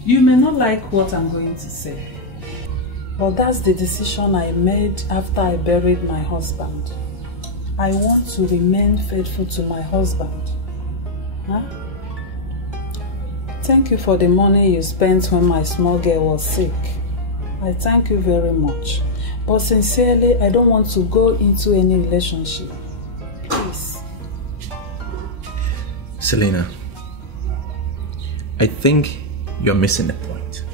You may not like what I'm going to say, but that's the decision I made after I buried my husband. I want to remain faithful to my husband. Huh? Thank you for the money you spent when my small girl was sick. I thank you very much. But sincerely, I don't want to go into any relationship. Please. Selena, I think you're missing the point.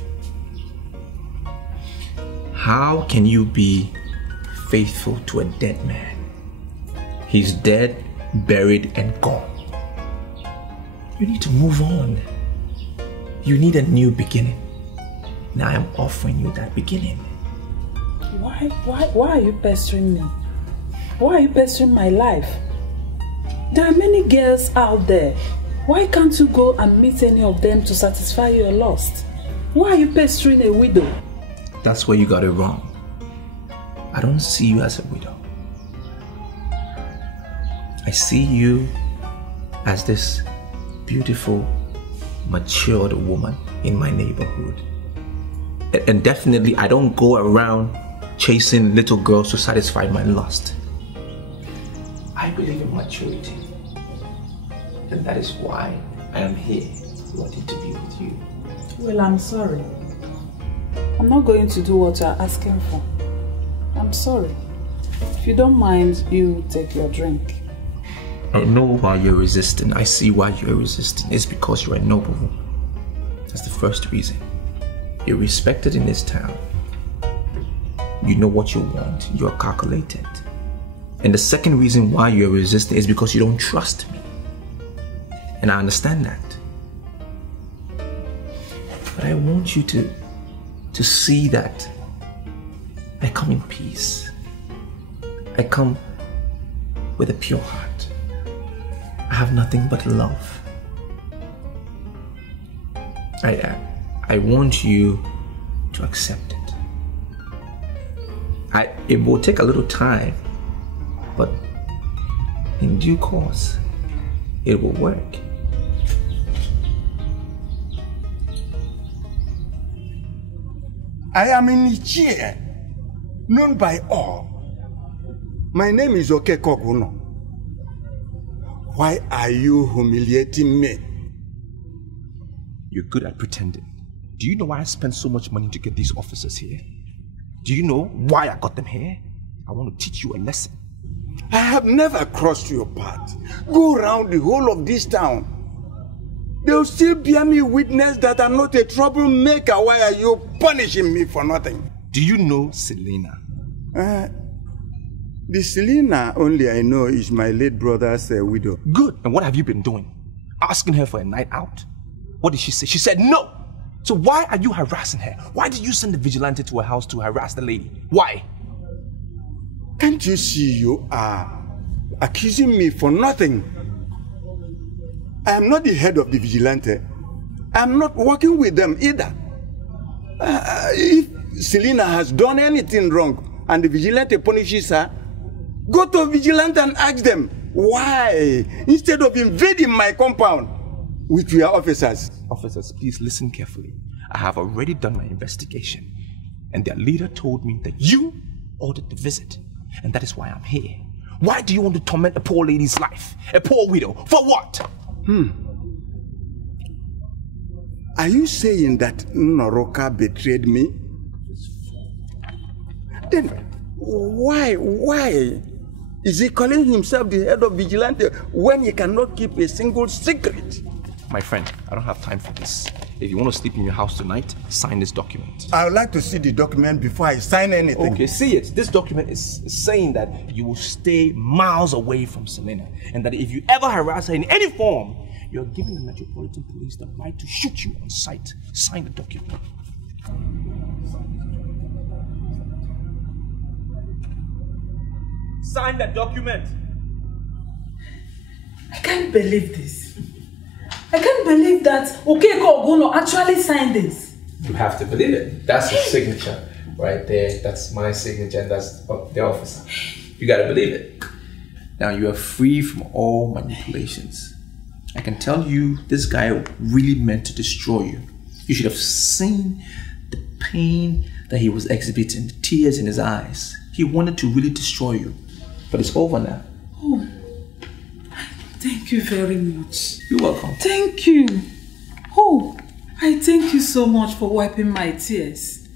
How can you be faithful to a dead man? He's dead, buried, and gone. You need to move on. You need a new beginning. Now I'm offering you that beginning. Why are you pestering me? Why are you pestering my life? There are many girls out there. Why can't you go and meet any of them to satisfy your lust? Why are you pestering a widow? That's where you got it wrong. I don't see you as a widow. I see you as this beautiful, matured woman in my neighborhood. And definitely I don't go around chasing little girls to satisfy my lust. I believe in maturity. And that is why I am here, wanting to be with you. Well, I'm sorry. I'm not going to do what you're asking for. I'm sorry. If you don't mind, you take your drink. I know why you're resisting. I see why you're resisting. It's because you're a noble woman. That's the first reason. You're respected in this town. You know what you want. You're calculated. And the second reason why you're resisting is because you don't trust me. And I understand that. But I want you to see that I come in peace. I come with a pure heart. I have nothing but love. I want you to accept it. It will take a little time, but in due course, it will work. I am in Nigeria, known by all. My name is Okekoguno. Why are you humiliating me? You're good at pretending. Do you know why I spent so much money to get these officers here? Do you know why I got them here? I want to teach you a lesson. I have never crossed your path. Go around the whole of this town. They'll still bear me witness that I'm not a troublemaker. Why are you punishing me for nothing? Do you know Selena? The Selena only I know is my late brother's widow. Good. And what have you been doing? Asking her for a night out? What did she say? She said no. So why are you harassing her? Why did you send the vigilante to her house to harass the lady? Why? Can't you see you are accusing me for nothing? I am not the head of the vigilante. I am not working with them either. If Selena has done anything wrong and the vigilante punishes her, go to vigilante and ask them why, instead of invading my compound with your officers. Officers, please listen carefully. I have already done my investigation, and their leader told me that you ordered the visit, and that is why I'm here. Why do you want to torment a poor lady's life? A poor widow? For what? Are you saying that Noroka betrayed me? Then why is he calling himself the head of vigilante when he cannot keep a single secret? My friend, I don't have time for this. If you want to sleep in your house tonight, sign this document. I would like to see the document before I sign anything. Okay, see it. This document is saying that you will stay miles away from Selena, and that if you ever harass her in any form, you're giving the Metropolitan Police the right to shoot you on sight. Sign the document. Sign that document. I can't believe this. I can't believe that Okeko Oguno actually signed this. You have to believe it. That's his signature right there. That's my signature, and that's the officer. You gotta believe it. Now you are free from all manipulations. I can tell you, this guy really meant to destroy you. You should have seen the pain that he was exhibiting, the tears in his eyes. He wanted to really destroy you. But it's over now. Oh, thank you very much. You're welcome. Thank you. Oh, I thank you so much for wiping my tears.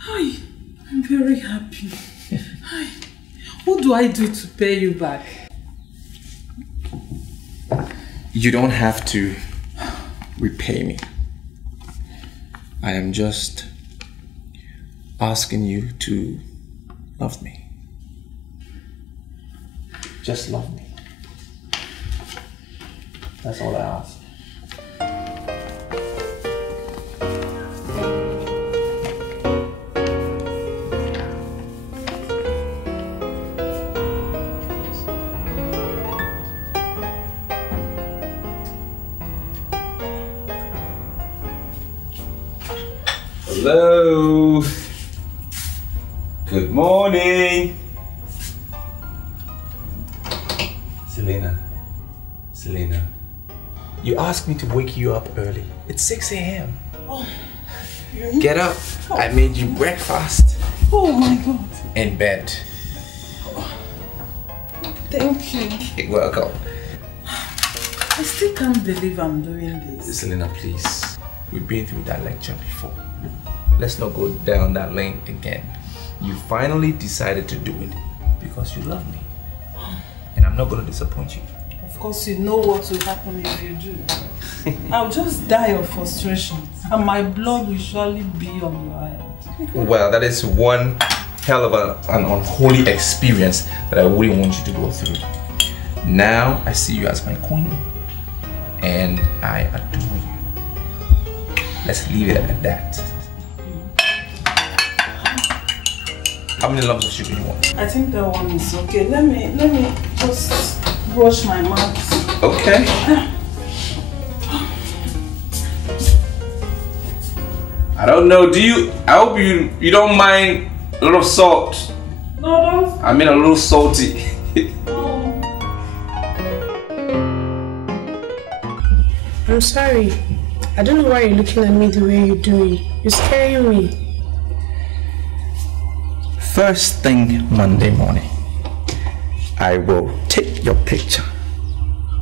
Hi, I'm very happy. Hi. What do I do to pay you back? You don't have to repay me. I am just asking you to love me. Just love me. That's all I ask. Hello. Good morning. Selena. You asked me to wake you up early. It's 6 a.m. Oh, Get up. I made you breakfast. Oh my God. In bed. Thank you. You're welcome. I still can't believe I'm doing this. Selena, please. We've been through that lecture before. Let's not go down that lane again. You finally decided to do it because you love me. And I'm not going to disappoint you. Of course, you know what will happen if you do. I'll just die of frustration and my blood will surely be on your head. Well, that is one hell of an unholy experience that I wouldn't want you to go through. Now, I see you as my queen. And I adore you. Let's leave it at that. How many lumps of sugar you want? I think that one is okay. Let me just brush my mouth. Okay. I don't know. I hope you don't mind a little salt. No, don't. I mean a little salty. I'm sorry. I don't know why you're looking at me the way you're doing. You're scaring me. First thing Monday morning, I will take your picture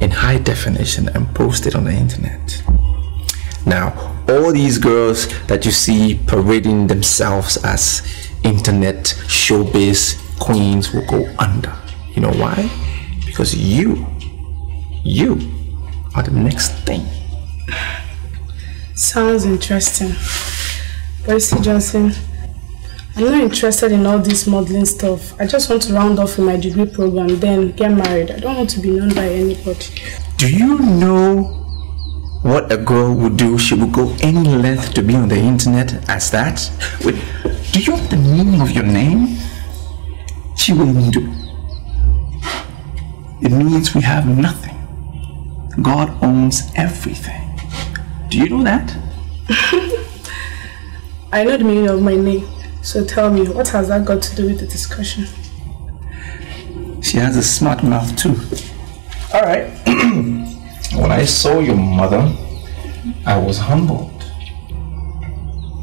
in high definition and post it on the internet. Now, all these girls that you see parading themselves as internet showbiz queens will go under. You know why? Because you are the next thing. Sounds interesting. But you see, Johnson, I'm not interested in all this modeling stuff. I just want to round off with my degree program, then get married. I don't want to be known by anybody. Do you know what a girl would do? She would go any length to be on the internet as that? Wait, do you know the meaning of your name? She wouldn't do. It means we have nothing. God owns everything. Do you know that? I know the meaning of my name. So tell me, what has that got to do with the discussion? She has a smart mouth too. Alright. When I saw your mother, I was humbled.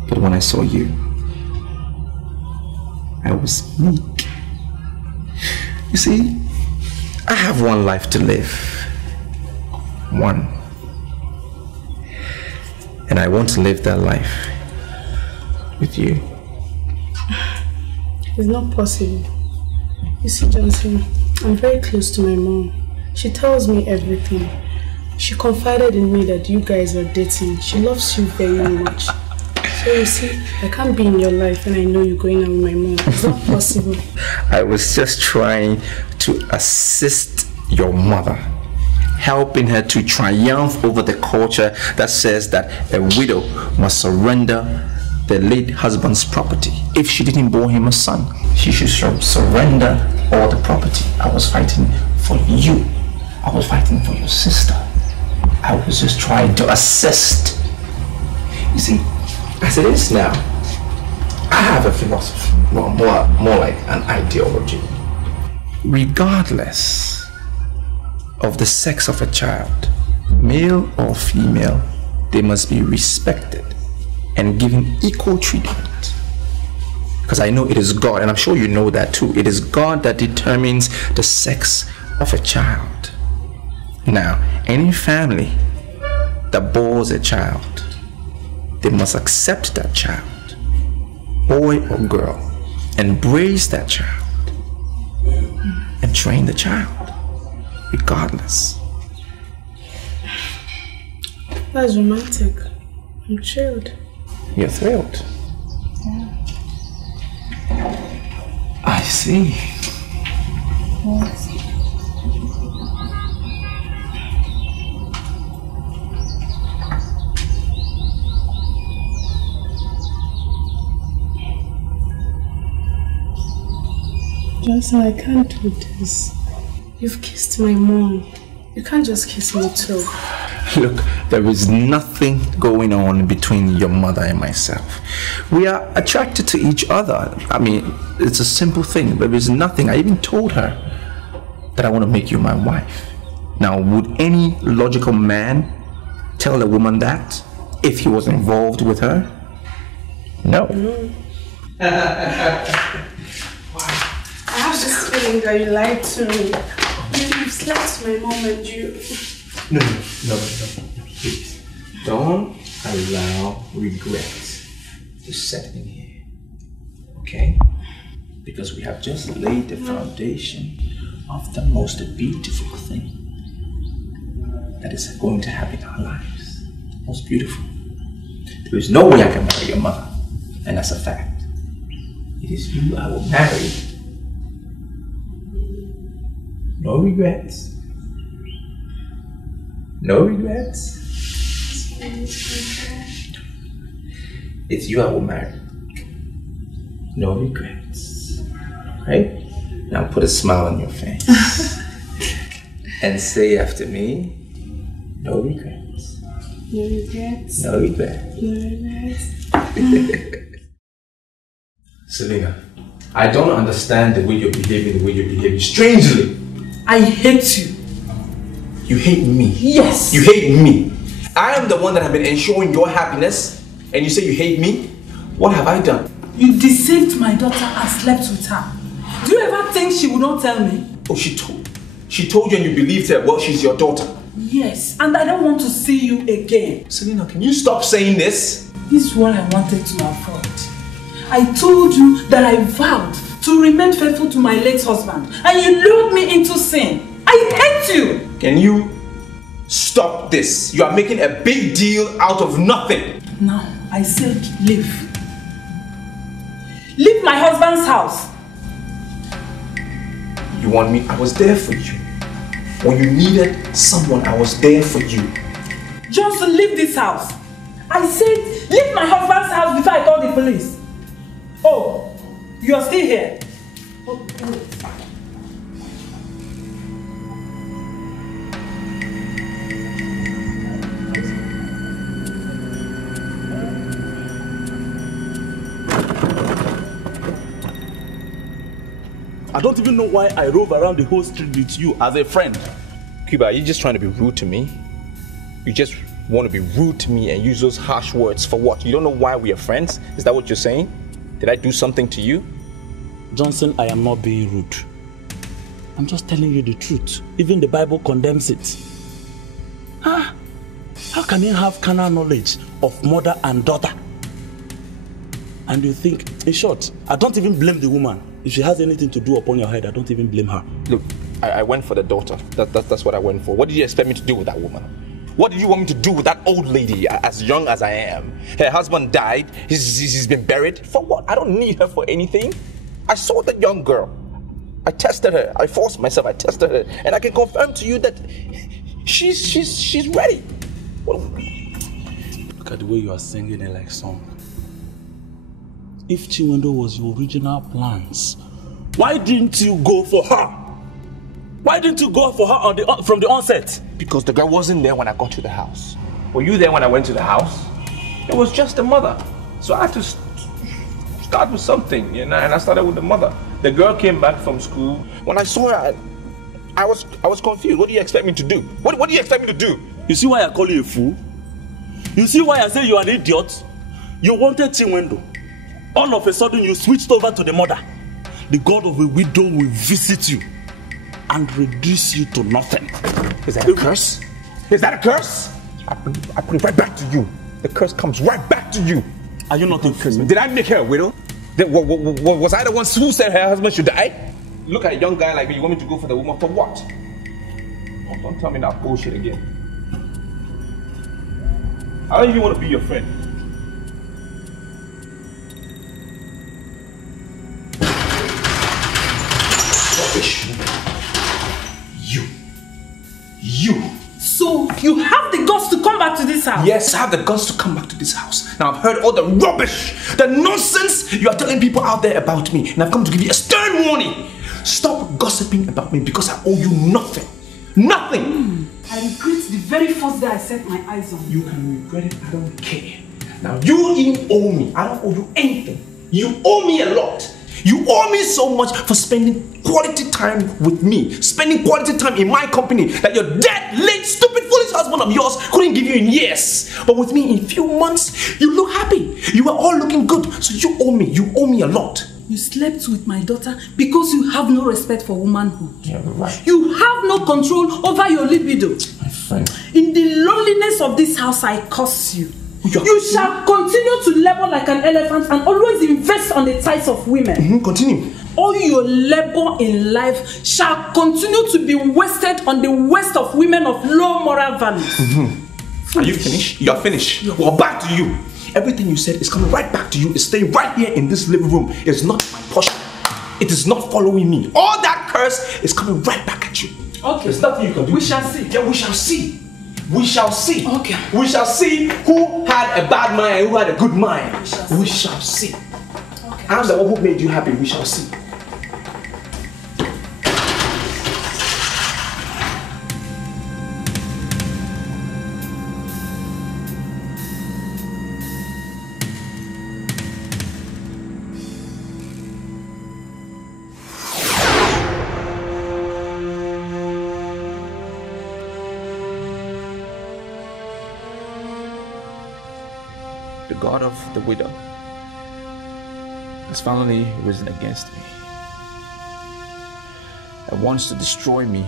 But when I saw you, I was meek. You see, I have one life to live. One. And I want to live that life with you. It's not possible. You see, Johnson, I'm very close to my mom. She tells me everything. She confided in me that you guys are dating. She loves you very much. So you see, I can't be in your life and I know you're going out with my mom. It's not possible. I was just trying to assist your mother, helping her to triumph over the culture that says that a widow must surrender the late husband's property. If she didn't bear him a son, she should surrender all the property. I was fighting for you. I was fighting for your sister. I was just trying to assist. You see, as it is now, I have a philosophy, more like an ideology. Regardless of the sex of a child, male or female, they must be respected and given equal treatment. Because I know it is God, and I'm sure you know that too. It is God that determines the sex of a child. Now, any family that bores a child, they must accept that child, boy or girl, embrace that child, and train the child, regardless. That's romantic. I'm thrilled. You're thrilled? I see. Johnson, I can't do this. You've kissed my mom. You can't just kiss me too. Look, there is nothing going on between your mother and myself. We are attracted to each other. I mean, it's a simple thing. There is nothing. I even told her that I want to make you my wife. Now, would any logical man tell a woman that if he was involved with her? No. I have this feeling that you lied to me. You've slept with my mom and you... No, please. Don't allow regret to set in here, okay? Because we have just laid the foundation of the most beautiful thing that is going to happen in our lives. Most beautiful. There is no way I can marry your mother, and that's a fact. It is you I will marry. No regrets. No regrets. It's you I will marry. No regrets. Right? Now put a smile on your face. And say after me, no regrets. No regrets. No regrets. No regrets. Selena, I don't understand the way you're behaving, strangely. I hate you. You hate me? Yes. You hate me? I am the one that have been ensuring your happiness, and you say you hate me? What have I done? You deceived my daughter and slept with her. Do you ever think she would not tell me? Oh, she told you and you believed her. Well, she's your daughter. Yes, and I don't want to see you again. Selena, can you stop saying this? This is what I wanted to avoid. I told you that I vowed to remain faithful to my late husband, and you lured me into sin. I hate you! Can you stop this? You are making a big deal out of nothing. Now, I said leave. Leave my husband's house. You want me? I was there for you. When you needed someone, I was there for you. Johnson, leave this house. I said leave my husband's house before I call the police. Oh, you are still here. Oh, wait. I don't even know why I rove around the whole street with you as a friend. Cuba, are you just trying to be rude to me? You just want to be rude to me and use those harsh words for what? You don't know why we are friends? Is that what you're saying? Did I do something to you? Johnson, I am not being rude. I'm just telling you the truth. Even the Bible condemns it. How can you have carnal knowledge of mother and daughter? And you think, in short, I don't even blame the woman. If she has anything to do upon your head, I don't even blame her. Look, I went for the daughter. That's what I went for. What did you expect me to do with that woman? What did you want me to do with that old lady, as young as I am? Her husband died. He's been buried. For what? I don't need her for anything. I saw the young girl. I tested her. I forced myself. I tested her. And I can confirm to you that she's ready. Look at the way you are singing it like song. If Chiwendo was your original plans, why didn't you go for her? Why didn't you go for her from the onset? Because the girl wasn't there when I got to the house. Were you there when I went to the house? It was just the mother. So I had to start with something, you know, and I started with the mother. The girl came back from school. When I saw her, I was confused. What do you expect me to do? What do you expect me to do? You see why I call you a fool? You see why I say you are an idiot? You wanted Chinwendo. All of a sudden you switched over to the mother. The God of a widow will visit you and reduce you to nothing. Is that a curse? Is that a curse? I put it right back to you. The curse comes right back to you. Are you not a curse? Did I make her a widow? Was I the one who said her husband should die? Look at a young guy like me, you want me to go for the woman for what? Oh, don't tell me that bullshit again. I don't even want to be your friend. You. So you have the guts to come back to this house? Yes, I have the guts to come back to this house. Now I've heard all the rubbish, the nonsense you are telling people out there about me. And I've come to give you a stern warning. Stop gossiping about me because I owe you nothing. Nothing. I regret the very first day I set my eyes on you. You can regret it, I don't care. Now you even owe me. I don't owe you anything. You owe me a lot. You owe me so much for spending quality time with me, spending quality time in my company that your dead, late, stupid, foolish husband of yours couldn't give you in years. But with me in few months, you look happy. You are all looking good. So you owe me a lot. You slept with my daughter because you have no respect for womanhood. Yeah, right. You have no control over your libido. My friend. In the loneliness of this house, I curse you. You shall continue to labor like an elephant and always invest on the thighs of women. Continue. All your labor in life shall continue to be wasted on the waste of women of low moral values. Are you finished? You are finished. Well, back to you. Everything you said is coming right back to you. It's staying right here in this living room. It's not my portion. It is not following me. All that curse is coming right back at you. Okay. There's nothing you can do. We shall see. Yeah, we shall see. We shall see. Okay. We shall see who had a bad mind and who had a good mind. We shall see. Okay. I'm the one who made you happy. We shall see. God of the widow has finally risen against me and wants to destroy me.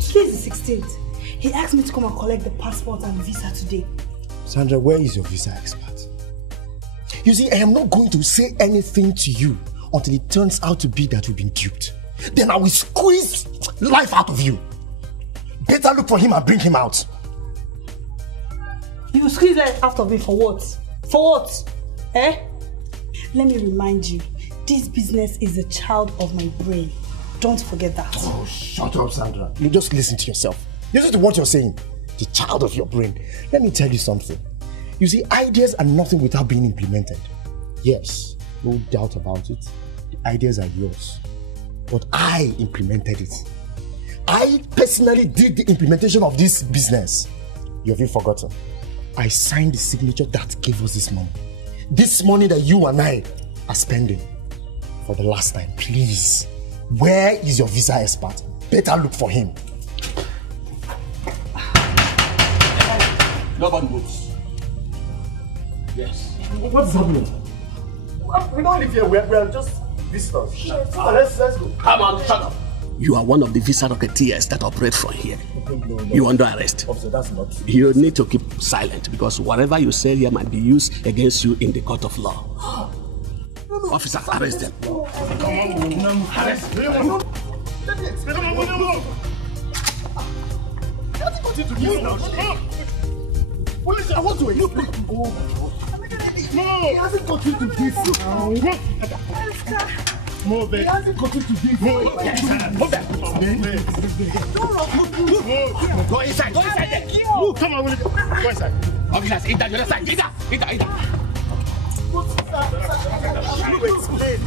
Today is the 16th. He asked me to come and collect the passport and visa today. Sandra, where is your visa expert? You see, I am not going to say anything to you until it turns out to be that we've been duped. Then I will squeeze life out of you. Better look for him and bring him out. You will squeeze life out of me for what? For what? Eh? Let me remind you, this business is a child of my brain. Don't forget that. Oh, shut up, Sandra. You just listen to yourself. Listen to what you're saying. The child of your brain. Let me tell you something. You see, ideas are nothing without being implemented. Yes, no doubt about it. The ideas are yours. But I implemented it. I personally did the implementation of this business. You have forgotten. I signed the signature that gave us this money. This money that you and I are spending. For the last time, please. Where is your visa expert? Better look for him. Nobody moves. Yes. What's happening? We don't live here. We are just visitors. Come on, let's go. Come on, shut up. You are one of the visa rocketeers that operate from here. No. You are under arrest. Officer, that's not true. You need to keep silent because whatever you say here might be used against you in the court of law. Officer, arrest them. Come on, arrest them. Police, I want to explain. He hasn't got into this. Move it. He hasn't got into this. Move it. Go inside. Go inside there. Move. Come on, go inside. Officers, enter the other side. Enter. What's that? Let me explain.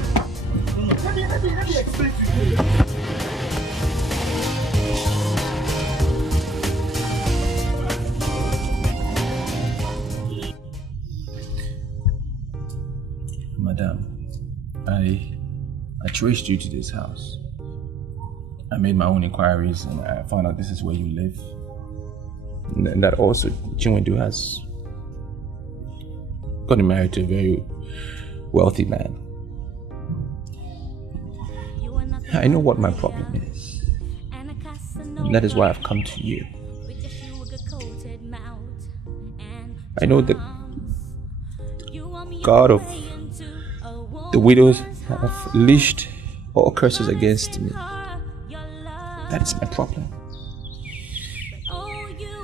Let me explain to you. Madam, I traced you to this house. I made my own inquiries and I found out this is where you live. And that also Chinwendu has gotten married to a very wealthy man. I know what my problem is. And that is why I've come to you. I know that God of the widows have leashed all curses against me. That is my problem.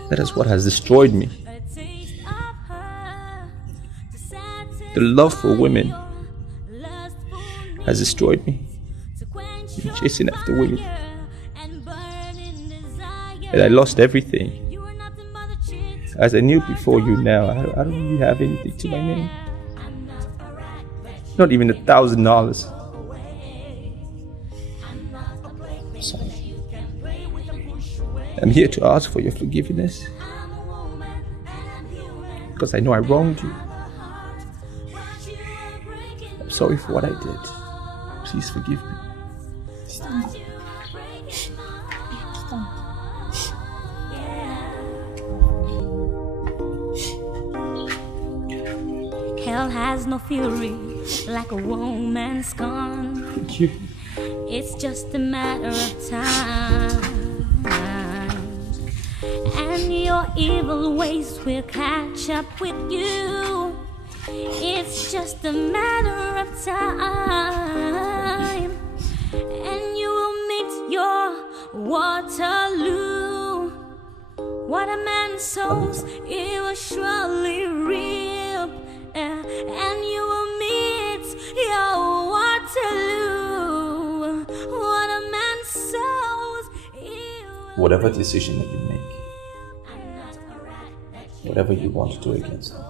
That is what has destroyed me. The love for women has destroyed me. I'm chasing after women. And I lost everything. As I knew before you now, I don't really have anything to my name. Not even $1,000. Sorry. I'm here to ask for your forgiveness. Because I know I wronged you. I'm sorry for what I did. Please forgive me. Stop. Hell has no fury like a woman scorned. Thank you. It's just a matter of time, and your evil ways will catch up with you. It's just a matter of time, and you will meet your Waterloo. What a man sows, he will surely reap, and you will meet your Waterloo. What a man sows, Whatever decision that you make, whatever you want to do against them,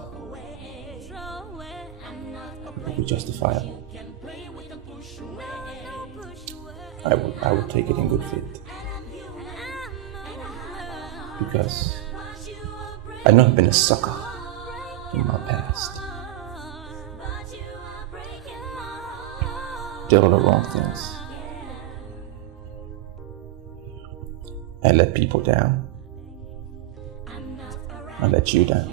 it will be justifiable. I will take it in good faith. Because I know I've been a sucker in my past. Did all the wrong things. I let people down. I let you down.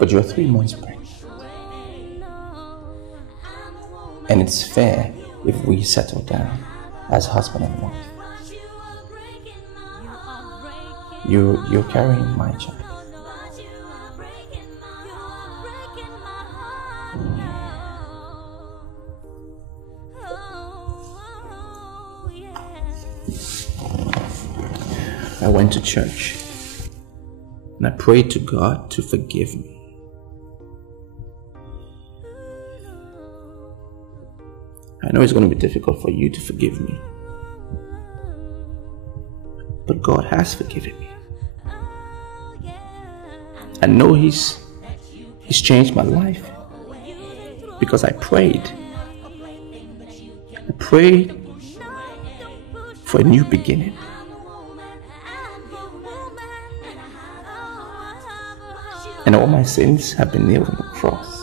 But you're 3 months pregnant. And it's fair if we settle down as husband and wife. You're carrying my child. I went to church and I prayed to God to forgive me. I know it's going to be difficult for you to forgive me, but God has forgiven me. I know He's changed my life because I prayed. I prayed for a new beginning. And all my sins have been nailed on the cross.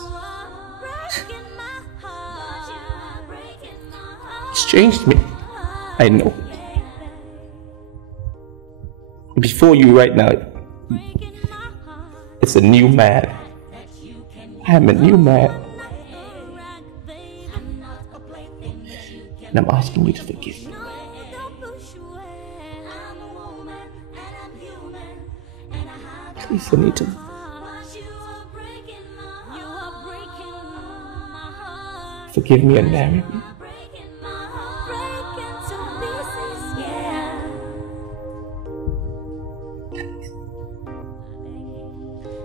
It's changed me. I know. Before you right now, it's a new man. I am a new man. And I'm asking you to forgive me. Please, Anita. Forgive me and marry me.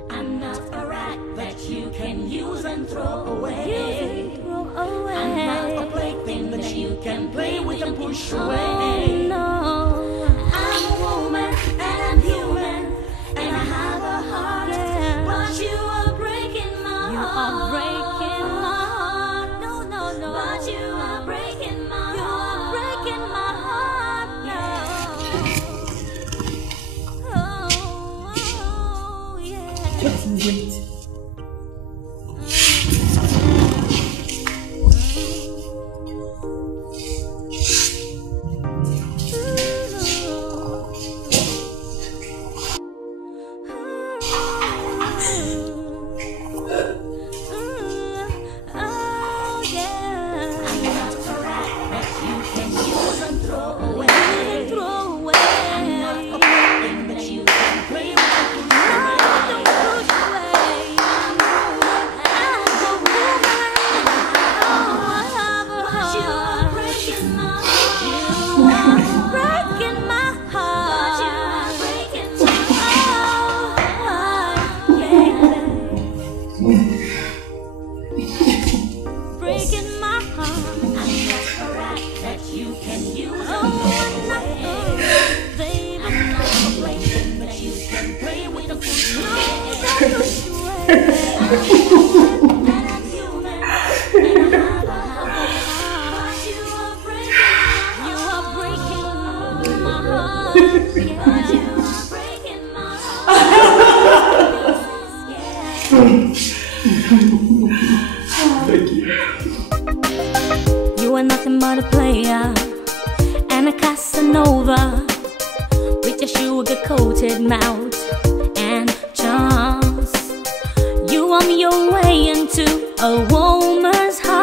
I'm not a rat that you can use and throw away. I'm not a plaything that you can play with and push away. No, I'm a woman and I'm human and I have a heart. Thank you. You are nothing but a player and a Casanova with your sugar-coated mouth and charms. You on your way into a woman's heart.